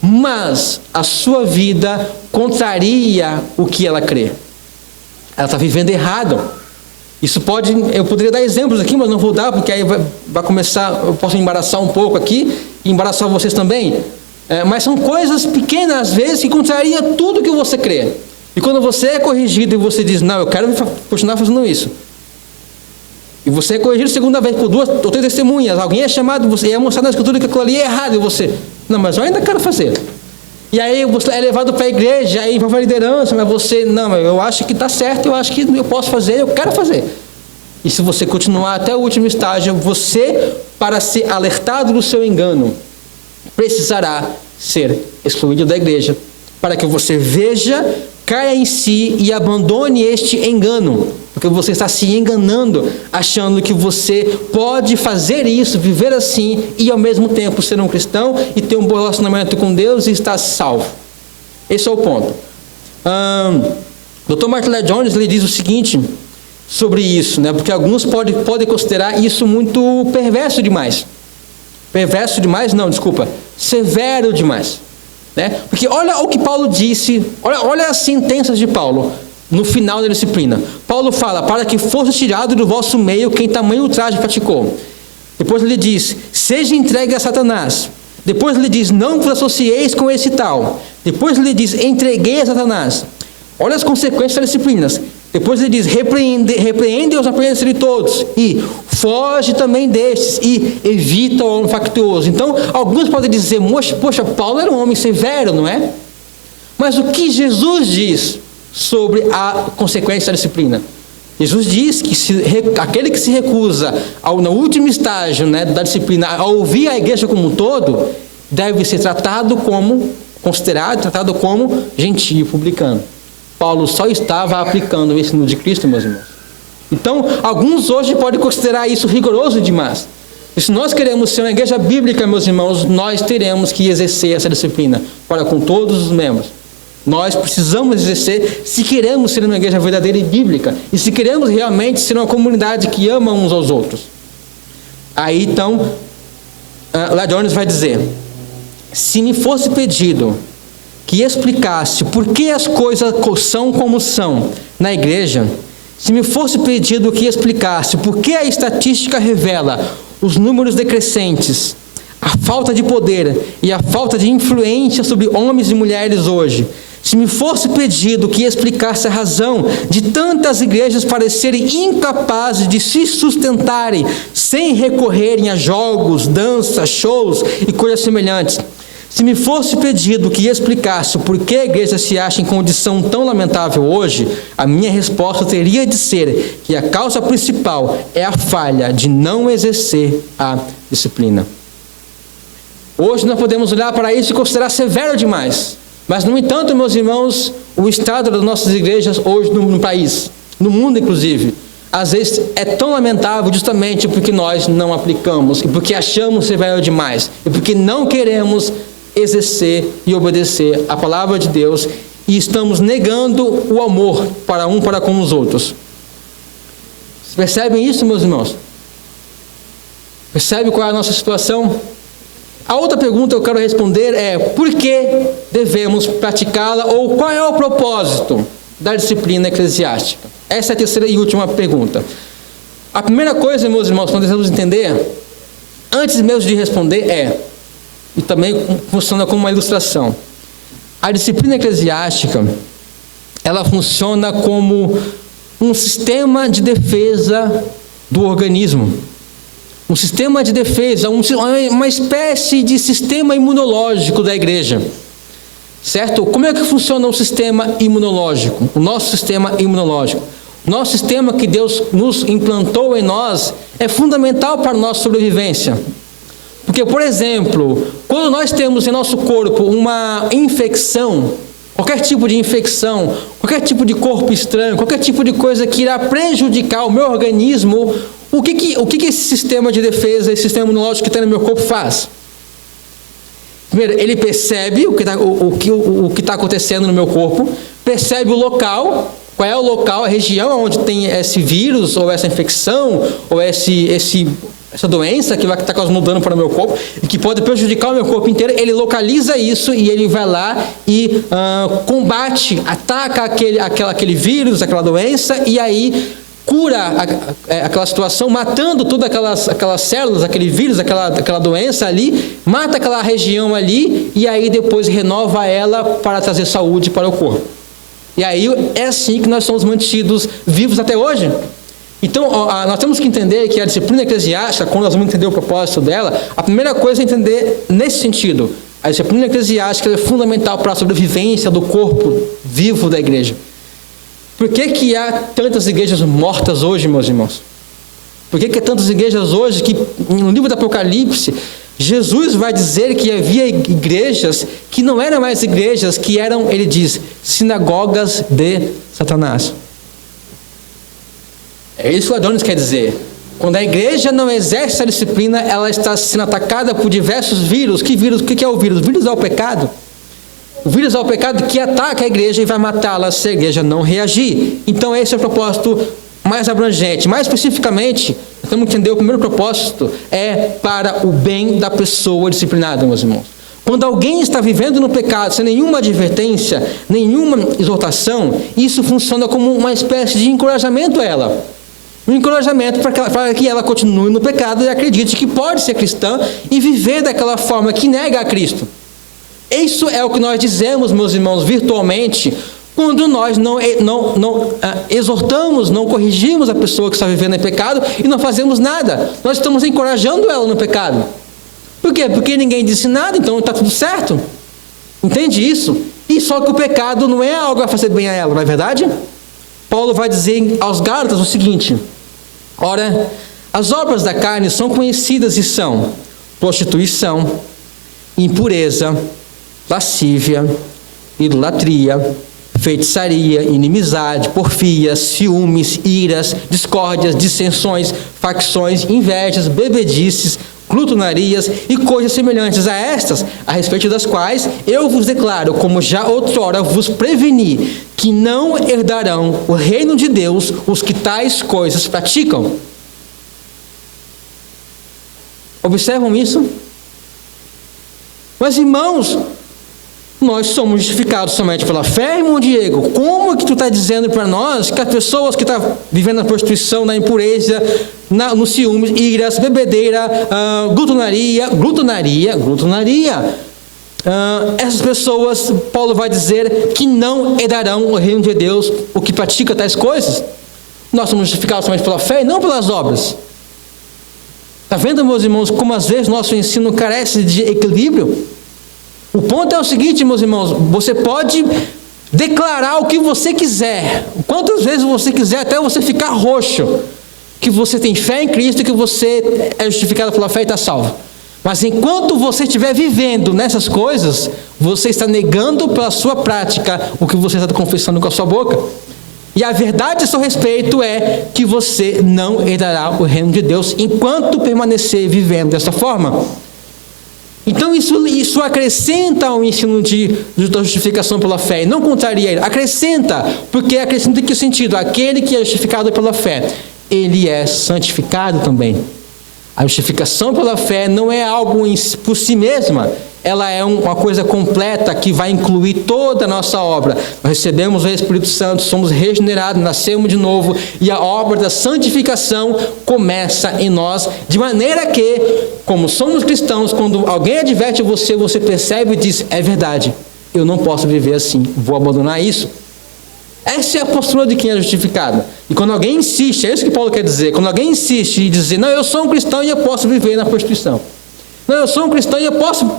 Mas a sua vida contraria o que ela crê. Ela está vivendo errado. Isso eu poderia dar exemplos aqui, mas não vou dar, porque aí vai começar, eu posso embaraçar um pouco aqui, e embaraçar vocês também. Mas são coisas pequenas, às vezes, que contraria tudo que você crê. E quando você é corrigido e você diz, não, eu quero continuar fazendo isso. E você é corrigido segunda vez por 2 ou 3 testemunhas. Alguém é chamado, você é mostrado na Escritura que aquilo ali é errado. E você, não, mas eu ainda quero fazer. E aí você é levado para a igreja, aí vai para a liderança, mas você, não, eu acho que está certo, eu acho que eu posso fazer, eu quero fazer. E se você continuar até o último estágio, você, para ser alertado do seu engano, precisará ser excluído da igreja, para que você veja, caia em si e abandone este engano, porque você está se enganando, achando que você pode fazer isso, viver assim, e ao mesmo tempo ser um cristão e ter um bom relacionamento com Deus e estar salvo. Esse é o ponto. Dr. Martin Lloyd Jones, ele diz o seguinte sobre isso, né? Porque alguns podem considerar isso muito perverso demais. Perverso demais? Não, desculpa. Severo demais. Né? Porque olha o que Paulo disse, olha as sentenças de Paulo no final da disciplina. Paulo fala, para que fosse tirado do vosso meio quem tamanho ultraje praticou. Depois ele diz, seja entregue a Satanás. Depois ele diz, não vos associeis com esse tal. Depois ele diz, entreguei a Satanás. Olha as consequências das disciplinas. Depois ele diz, repreende-os na presença de todos, e foge também destes, e evita o homem factuoso. Então, alguns podem dizer, poxa, Paulo era um homem severo, não é? Mas o que Jesus diz sobre a consequência da disciplina? Jesus diz que aquele que se recusa, no último estágio, né, da disciplina, a ouvir a igreja como um todo, deve ser tratado como gentio publicano. Paulo só estava aplicando o ensino de Cristo, meus irmãos. Então, alguns hoje podem considerar isso rigoroso demais. E se nós queremos ser uma igreja bíblica, meus irmãos, nós teremos que exercer essa disciplina para com todos os membros. Nós precisamos exercer se queremos ser uma igreja verdadeira e bíblica. E se queremos realmente ser uma comunidade que ama uns aos outros. Aí, então, Lloyd Jones vai dizer, se me fosse pedido que explicasse por que as coisas são como são na igreja, se me fosse pedido que explicasse por que a estatística revela os números decrescentes, a falta de poder e a falta de influência sobre homens e mulheres hoje, se me fosse pedido que explicasse a razão de tantas igrejas parecerem incapazes de se sustentarem sem recorrerem a jogos, danças, shows e coisas semelhantes, se me fosse pedido que explicasse por que a igreja se acha em condição tão lamentável hoje, a minha resposta teria de ser que a causa principal é a falha de não exercer a disciplina. Hoje nós podemos olhar para isso e considerar severo demais. Mas, no entanto, meus irmãos, o estado das nossas igrejas hoje no país, no mundo inclusive, às vezes é tão lamentável justamente porque nós não aplicamos, e porque achamos severo demais, e porque não queremos exercer e obedecer a palavra de Deus, e estamos negando o amor para com os outros. Vocês percebem isso, meus irmãos? Percebe qual é a nossa situação? A outra pergunta que eu quero responder é, por que devemos praticá-la, ou qual é o propósito da disciplina eclesiástica? Essa é a terceira e última pergunta. A primeira coisa, meus irmãos, que nós devemos entender, antes mesmo de responder, e também funciona como uma ilustração. A disciplina eclesiástica, ela funciona como um sistema de defesa do organismo. Um sistema de defesa, uma espécie de sistema imunológico da igreja. Certo? Como é que funciona o sistema imunológico? O nosso sistema imunológico. O nosso sistema que Deus nos implantou em nós é fundamental para a nossa sobrevivência. Porque, por exemplo, quando nós temos em nosso corpo uma infecção, qualquer tipo de infecção, qualquer tipo de corpo estranho, qualquer tipo de coisa que irá prejudicar o meu organismo, o que esse sistema de defesa, esse sistema imunológico que tem no meu corpo faz? Primeiro, ele percebe o que está acontecendo no meu corpo, percebe o local, qual é o local, a região onde tem esse vírus, ou essa infecção, ou essa doença que vai estar causando dano para o meu corpo, e que pode prejudicar o meu corpo inteiro. Ele localiza isso e ele vai lá e combate, ataca aquele vírus, aquela doença, e aí cura aquela situação, matando todas aquelas células, aquele vírus, aquela doença ali, mata aquela região ali, e aí depois renova ela para trazer saúde para o corpo. E aí é assim que nós somos mantidos vivos até hoje. Então, nós temos que entender que a disciplina eclesiástica, quando nós vamos entender o propósito dela, a primeira coisa é entender nesse sentido. A disciplina eclesiástica é fundamental para a sobrevivência do corpo vivo da igreja. Por que há tantas igrejas mortas hoje, meus irmãos? Por que há tantas igrejas hoje que, no livro do Apocalipse, Jesus vai dizer que havia igrejas que não eram mais igrejas, que eram, ele diz, sinagogas de Satanás. É isso que o Adonis quer dizer. Quando a igreja não exerce a disciplina, ela está sendo atacada por diversos vírus. Que vírus? O que é o vírus? O vírus é o pecado. O vírus é o pecado que ataca a igreja e vai matá-la se a igreja não reagir. Então esse é o propósito mais abrangente. Mais especificamente, nós temos que entender o primeiro propósito é para o bem da pessoa disciplinada, meus irmãos. Quando alguém está vivendo no pecado sem nenhuma advertência, nenhuma exortação, isso funciona como uma espécie de encorajamento a ela. Um encorajamento para que ela continue no pecado e acredite que pode ser cristã e viver daquela forma que nega a Cristo. Isso é o que nós dizemos, meus irmãos, virtualmente, quando nós não exortamos, não corrigimos a pessoa que está vivendo em pecado e não fazemos nada. Nós estamos encorajando ela no pecado. Por quê? Porque ninguém disse nada, então está tudo certo. Entende isso? E só que o pecado não é algo a fazer bem a ela, não é verdade? Paulo vai dizer aos Gálatas o seguinte: ora, as obras da carne são conhecidas e são prostituição, impureza, lascívia, idolatria, feitiçaria, inimizade, porfia, ciúmes, iras, discórdias, dissensões, facções, invejas, bebedices, glutonarias e coisas semelhantes a estas, a respeito das quais eu vos declaro, como já outrora vos preveni, que não herdarão o reino de Deus os que tais coisas praticam. Observam isso? Mas, irmãos, nós somos justificados somente pela fé, irmão Diego. Como que tu está dizendo para nós que as pessoas que estão vivendo na prostituição, na impureza, no ciúmes, iras, bebedeira, glutonaria, essas pessoas, Paulo vai dizer que não herdarão o reino de Deus, o que pratica tais coisas? Nós somos justificados somente pela fé e não pelas obras. Está vendo, meus irmãos, como às vezes nosso ensino carece de equilíbrio? O ponto é o seguinte, meus irmãos, você pode declarar o que você quiser, quantas vezes você quiser, até você ficar roxo, que você tem fé em Cristo e que você é justificado pela fé e está salvo. Mas enquanto você estiver vivendo nessas coisas, você está negando pela sua prática o que você está confessando com a sua boca. E a verdade a seu respeito é que você não herdará o reino de Deus enquanto permanecer vivendo dessa forma. Então isso acrescenta ao ensino da justificação pela fé, e não contraria ele, acrescenta, porque acrescenta em que sentido? Aquele que é justificado pela fé, ele é santificado também. A justificação pela fé não é algo por si mesma, ela é uma coisa completa que vai incluir toda a nossa obra. Nós recebemos o Espírito Santo, somos regenerados, nascemos de novo, e a obra da santificação começa em nós, de maneira que, como somos cristãos, quando alguém adverte você, você percebe e diz, é verdade, eu não posso viver assim, vou abandonar isso. Essa é a postura de quem é justificado. E quando alguém insiste, é isso que Paulo quer dizer, quando alguém insiste e dizer, não, eu sou um cristão e eu posso viver na prostituição. Não, eu sou um cristão e eu posso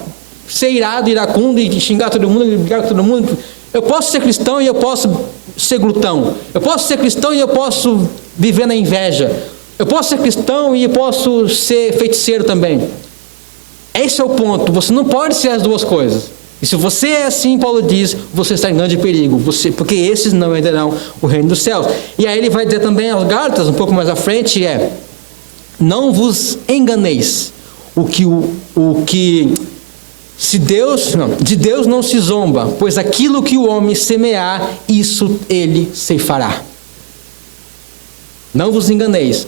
ser irado, iracundo e xingar todo mundo, e brigar com todo mundo. Eu posso ser cristão e eu posso ser glutão. Eu posso ser cristão e eu posso viver na inveja. Eu posso ser cristão e eu posso ser feiticeiro também. Esse é o ponto. Você não pode ser as duas coisas. E se você é assim, Paulo diz, você está em grande perigo. Porque esses não herdarão o reino dos céus. E aí ele vai dizer também aos Gálatas, um pouco mais à frente, não vos enganeis. De Deus não se zomba, pois aquilo que o homem semear, isso ele ceifará. Não vos enganeis,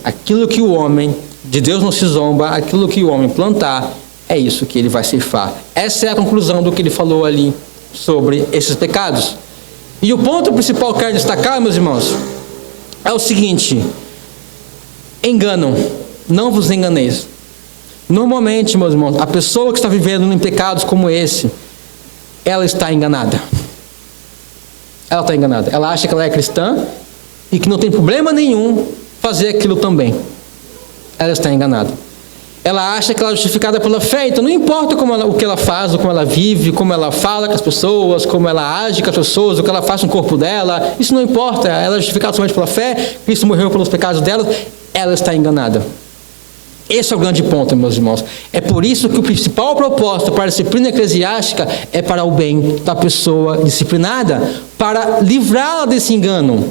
de Deus não se zomba, aquilo que o homem plantar, é isso que ele vai ceifar. Essa é a conclusão do que ele falou ali sobre esses pecados. E o ponto principal que eu quero destacar, meus irmãos, é o seguinte: enganam, não vos enganeis. Normalmente, meus irmãos, a pessoa que está vivendo em pecados como esse, ela está enganada. Ela está enganada. Ela acha que ela é cristã e que não tem problema nenhum fazer aquilo também. Ela está enganada. Ela acha que ela é justificada pela fé, então não importa o que ela faz, como ela vive, como ela fala com as pessoas, como ela age com as pessoas, o que ela faz no corpo dela, isso não importa. Ela é justificada somente pela fé, Cristo morreu pelos pecados dela, ela está enganada. Esse é o grande ponto, meus irmãos. É por isso que o principal propósito para a disciplina eclesiástica é para o bem da pessoa disciplinada, para livrá-la desse engano.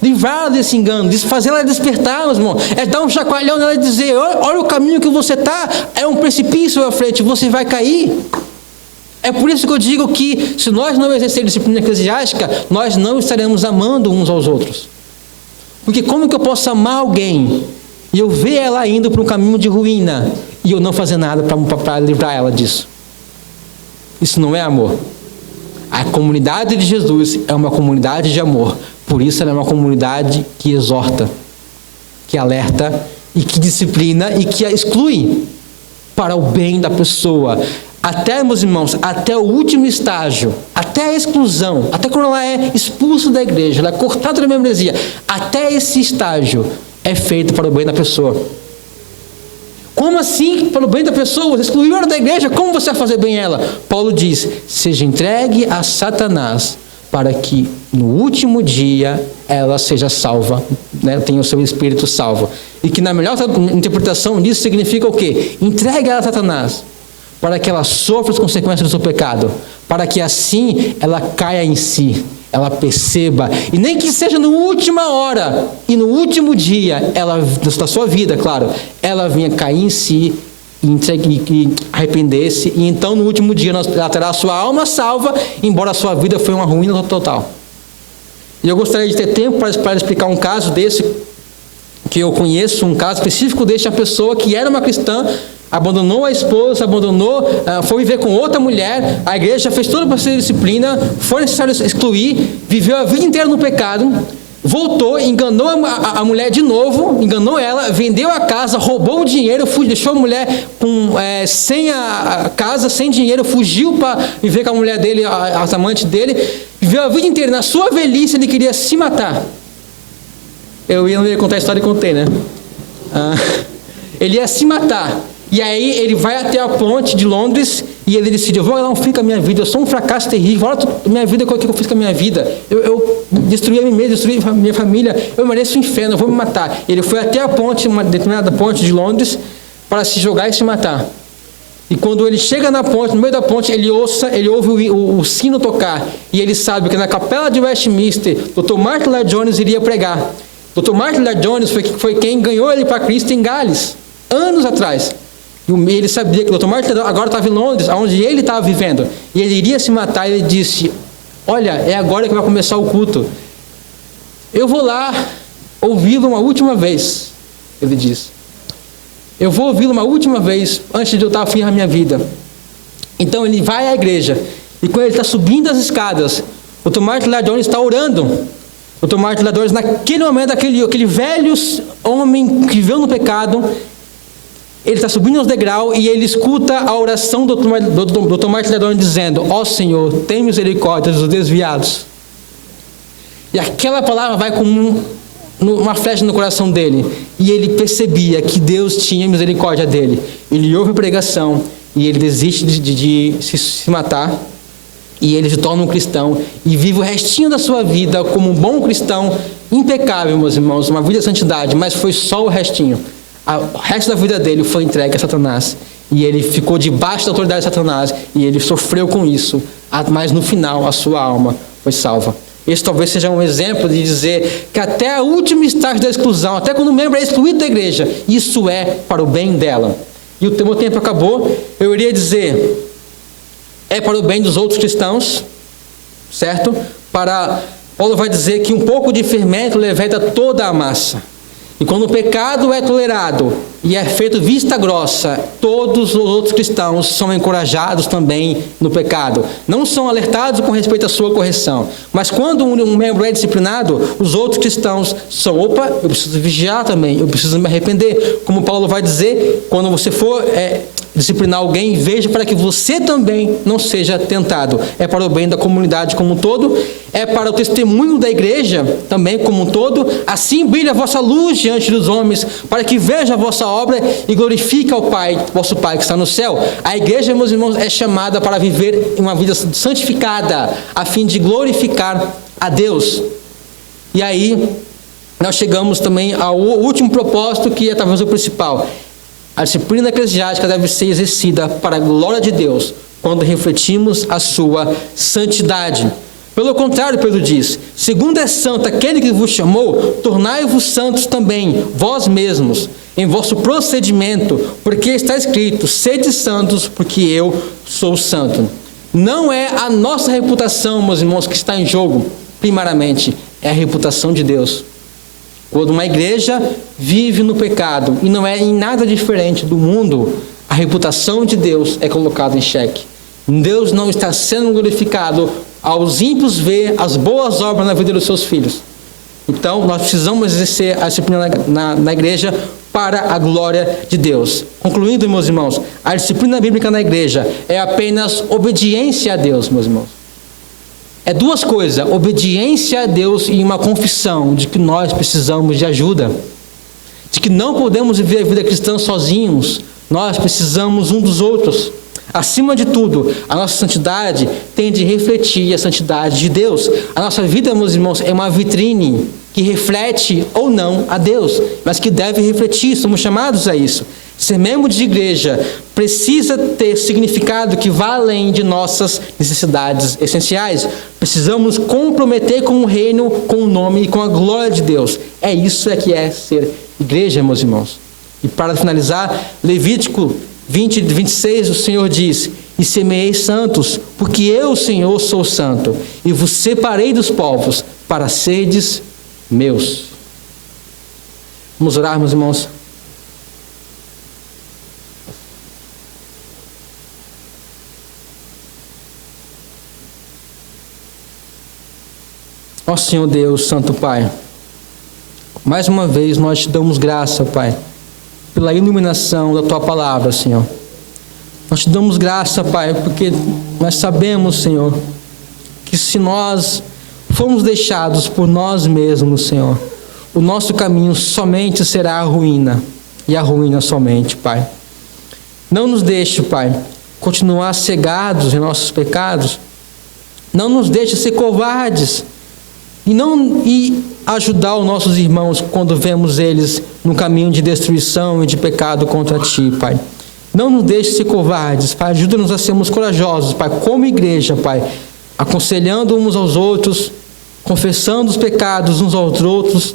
Livrá-la desse engano, fazer ela despertar, meus irmãos. É dar um chacoalhão nela e dizer, olha o caminho que você está, é um precipício à frente, você vai cair. É por isso que eu digo que, se nós não exercermos disciplina eclesiástica, nós não estaremos amando uns aos outros. Porque como que eu posso amar alguém e eu ver ela indo para um caminho de ruína e eu não fazer nada para livrar ela disso? Isso não é amor. A comunidade de Jesus é uma comunidade de amor. Por isso ela é uma comunidade que exorta, que alerta e que disciplina e que a exclui para o bem da pessoa. Até, meus irmãos, até o último estágio, até a exclusão, até quando ela é expulsa da igreja, ela é cortada da membresia, até esse estágio é feito para o bem da pessoa. Como assim para o bem da pessoa? Você excluiu ela da igreja, como você vai fazer bem ela? Paulo diz, seja entregue a Satanás, para que no último dia ela seja salva, tenha o seu espírito salvo. E que na melhor interpretação disso significa o quê? Entregue ela a Satanás, para que ela sofra as consequências do seu pecado, para que assim ela caia em si, ela perceba, e nem que seja na última hora, e no último dia, da sua vida, claro, ela venha cair em si, e arrepender-se, e então no último dia ela terá a sua alma salva, embora a sua vida foi uma ruína total. E eu gostaria de ter tempo para explicar um caso desse, que eu conheço, um caso específico deste, a pessoa que era uma cristã, abandonou a esposa, foi viver com outra mulher, a igreja fez toda a disciplina, foi necessário excluir, viveu a vida inteira no pecado, voltou, enganou a mulher de novo, enganou ela, vendeu a casa, roubou o dinheiro, deixou a mulher sem a casa, sem dinheiro, fugiu para viver com a mulher dele, as amantes dele, viveu a vida inteira. Na sua velhice ele queria se matar. Eu não ia contar a história e contei, né? Ele ia se matar. E aí ele vai até a ponte de Londres e ele decide, eu vou dar um fim com a minha vida, eu sou um fracasso terrível, olha a minha vida, o que eu fiz com a minha vida, eu destruí a mim mesmo, destruí a minha família, eu mereço o inferno, eu vou me matar. Ele foi até a ponte, uma determinada ponte de Londres, para se jogar e se matar. E quando ele chega na ponte, no meio da ponte, ele ouve o sino tocar, e ele sabe que na capela de Westminster, Dr. Martin Lloyd Jones iria pregar. Dr. Martin Lloyd Jones foi quem ganhou ele para Cristo em Gales, anos atrás. E ele sabia que o Dr. Martin agora estava em Londres, onde ele estava vivendo, e ele iria se matar, e ele disse, olha, é agora que vai começar o culto, eu vou lá ouvi-lo uma última vez, ele disse, eu vou ouvi-lo uma última vez, antes de eu dar fim à minha vida, Então ele vai à igreja, e quando ele está subindo as escadas, o Tomás de Ladrões está orando. O Tomás de Ladrões, naquele momento, aquele velho homem que viveu no pecado, ele está subindo os degraus e ele escuta a oração do Tomás de Ladrões dizendo: ó Senhor, tem misericórdia dos desviados. E aquela palavra vai como uma flecha no coração dele. E ele percebia que Deus tinha misericórdia dele. Ele ouve a pregação e ele desiste de se matar. E ele se torna um cristão e vive o restinho da sua vida como um bom cristão, impecável, meus irmãos, uma vida de santidade, mas foi só o restinho. O resto da vida dele foi entregue a Satanás. E ele ficou debaixo da autoridade de Satanás e ele sofreu com isso, mas no final a sua alma foi salva. Esse talvez seja um exemplo de dizer que até o último estágio da exclusão, até quando o membro é excluído da igreja, isso é para o bem dela. E o meu tempo acabou, eu iria dizer... é para o bem dos outros cristãos, certo? Paulo vai dizer que um pouco de fermento leveda toda a massa. E quando o pecado é tolerado e é feito vista grossa, todos os outros cristãos são encorajados também no pecado. Não são alertados com respeito à sua correção. Mas quando um membro é disciplinado, os outros cristãos são: opa, eu preciso vigiar também, eu preciso me arrepender. Como Paulo vai dizer, quando você for disciplinar alguém, veja para que você também não seja tentado. É para o bem da comunidade como um todo, é para o testemunho da igreja também como um todo. Assim brilha a vossa luz diante dos homens, para que veja a vossa obra e glorifique ao Pai, vosso Pai que está no céu. A igreja, meus irmãos, é chamada para viver uma vida santificada, a fim de glorificar a Deus. E aí, nós chegamos também ao último propósito, que é talvez o principal. A disciplina eclesiástica deve ser exercida para a glória de Deus, quando refletimos a sua santidade. Pelo contrário, Pedro diz: segundo é santo aquele que vos chamou, tornai-vos santos também, vós mesmos, em vosso procedimento, porque está escrito: sede santos, porque eu sou santo. Não é a nossa reputação, meus irmãos, que está em jogo, primariamente, é a reputação de Deus. Quando uma igreja vive no pecado e não é em nada diferente do mundo, a reputação de Deus é colocada em xeque. Deus não está sendo glorificado aos ímpios ver as boas obras na vida dos seus filhos. Então, nós precisamos exercer a disciplina na igreja para a glória de Deus. Concluindo, meus irmãos, a disciplina bíblica na igreja é apenas obediência a Deus, meus irmãos. É duas coisas: obediência a Deus e uma confissão de que nós precisamos de ajuda, de que não podemos viver a vida cristã sozinhos, nós precisamos um dos outros. Acima de tudo, a nossa santidade tem de refletir a santidade de Deus. A nossa vida, meus irmãos, é uma vitrine que reflete ou não a Deus, mas que deve refletir, somos chamados a isso. Ser membro de igreja precisa ter significado que vá além de nossas necessidades essenciais. Precisamos comprometer com o reino, com o nome e com a glória de Deus. É isso que é ser igreja, meus irmãos. E para finalizar, Levítico 20, 26, o Senhor diz: e semeei santos, porque eu, Senhor, sou santo, e vos separei dos povos, para serdes meus. Vamos orar, meus irmãos. Ó Senhor Deus, Santo Pai, mais uma vez nós te damos graça, Pai, pela iluminação da Tua palavra, Senhor. Nós te damos graça, Pai, porque nós sabemos, Senhor, que se nós formos deixados por nós mesmos, Senhor, o nosso caminho somente será a ruína, e a ruína somente, Pai. Não nos deixe, Pai, continuar cegados em nossos pecados. Não nos deixe ser covardes e ajudar os nossos irmãos quando vemos eles no caminho de destruição e de pecado contra Ti, Pai. Não nos deixe ser covardes, Pai. Ajuda-nos a sermos corajosos, Pai, como igreja, Pai, aconselhando uns aos outros, confessando os pecados uns aos outros,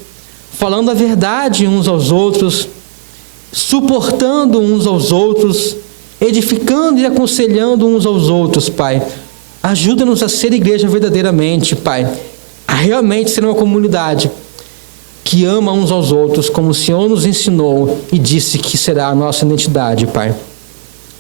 falando a verdade uns aos outros, suportando uns aos outros, edificando e aconselhando uns aos outros, Pai. Ajuda-nos a ser igreja verdadeiramente, Pai, a realmente ser uma comunidade que ama uns aos outros, como o Senhor nos ensinou e disse que será a nossa identidade, Pai.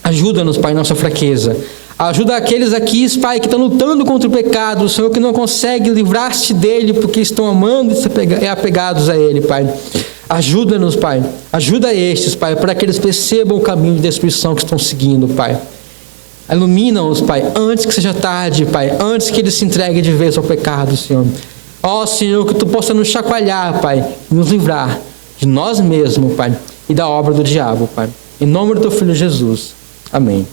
Ajuda-nos, Pai, em nossa fraqueza. Ajuda aqueles aqui, Pai, que estão lutando contra o pecado, Senhor, que não conseguem livrar-se dele porque estão amando e apegados a ele, Pai. Ajuda-nos, Pai. Ajuda estes, Pai, para que eles percebam o caminho de destruição que estão seguindo, Pai. Ilumina-os, Pai, antes que seja tarde, Pai, antes que eles se entreguem de vez ao pecado, Senhor. Ó, Senhor, que Tu possa nos chacoalhar, Pai, e nos livrar de nós mesmos, Pai, e da obra do diabo, Pai. Em nome do Teu Filho Jesus. Amém.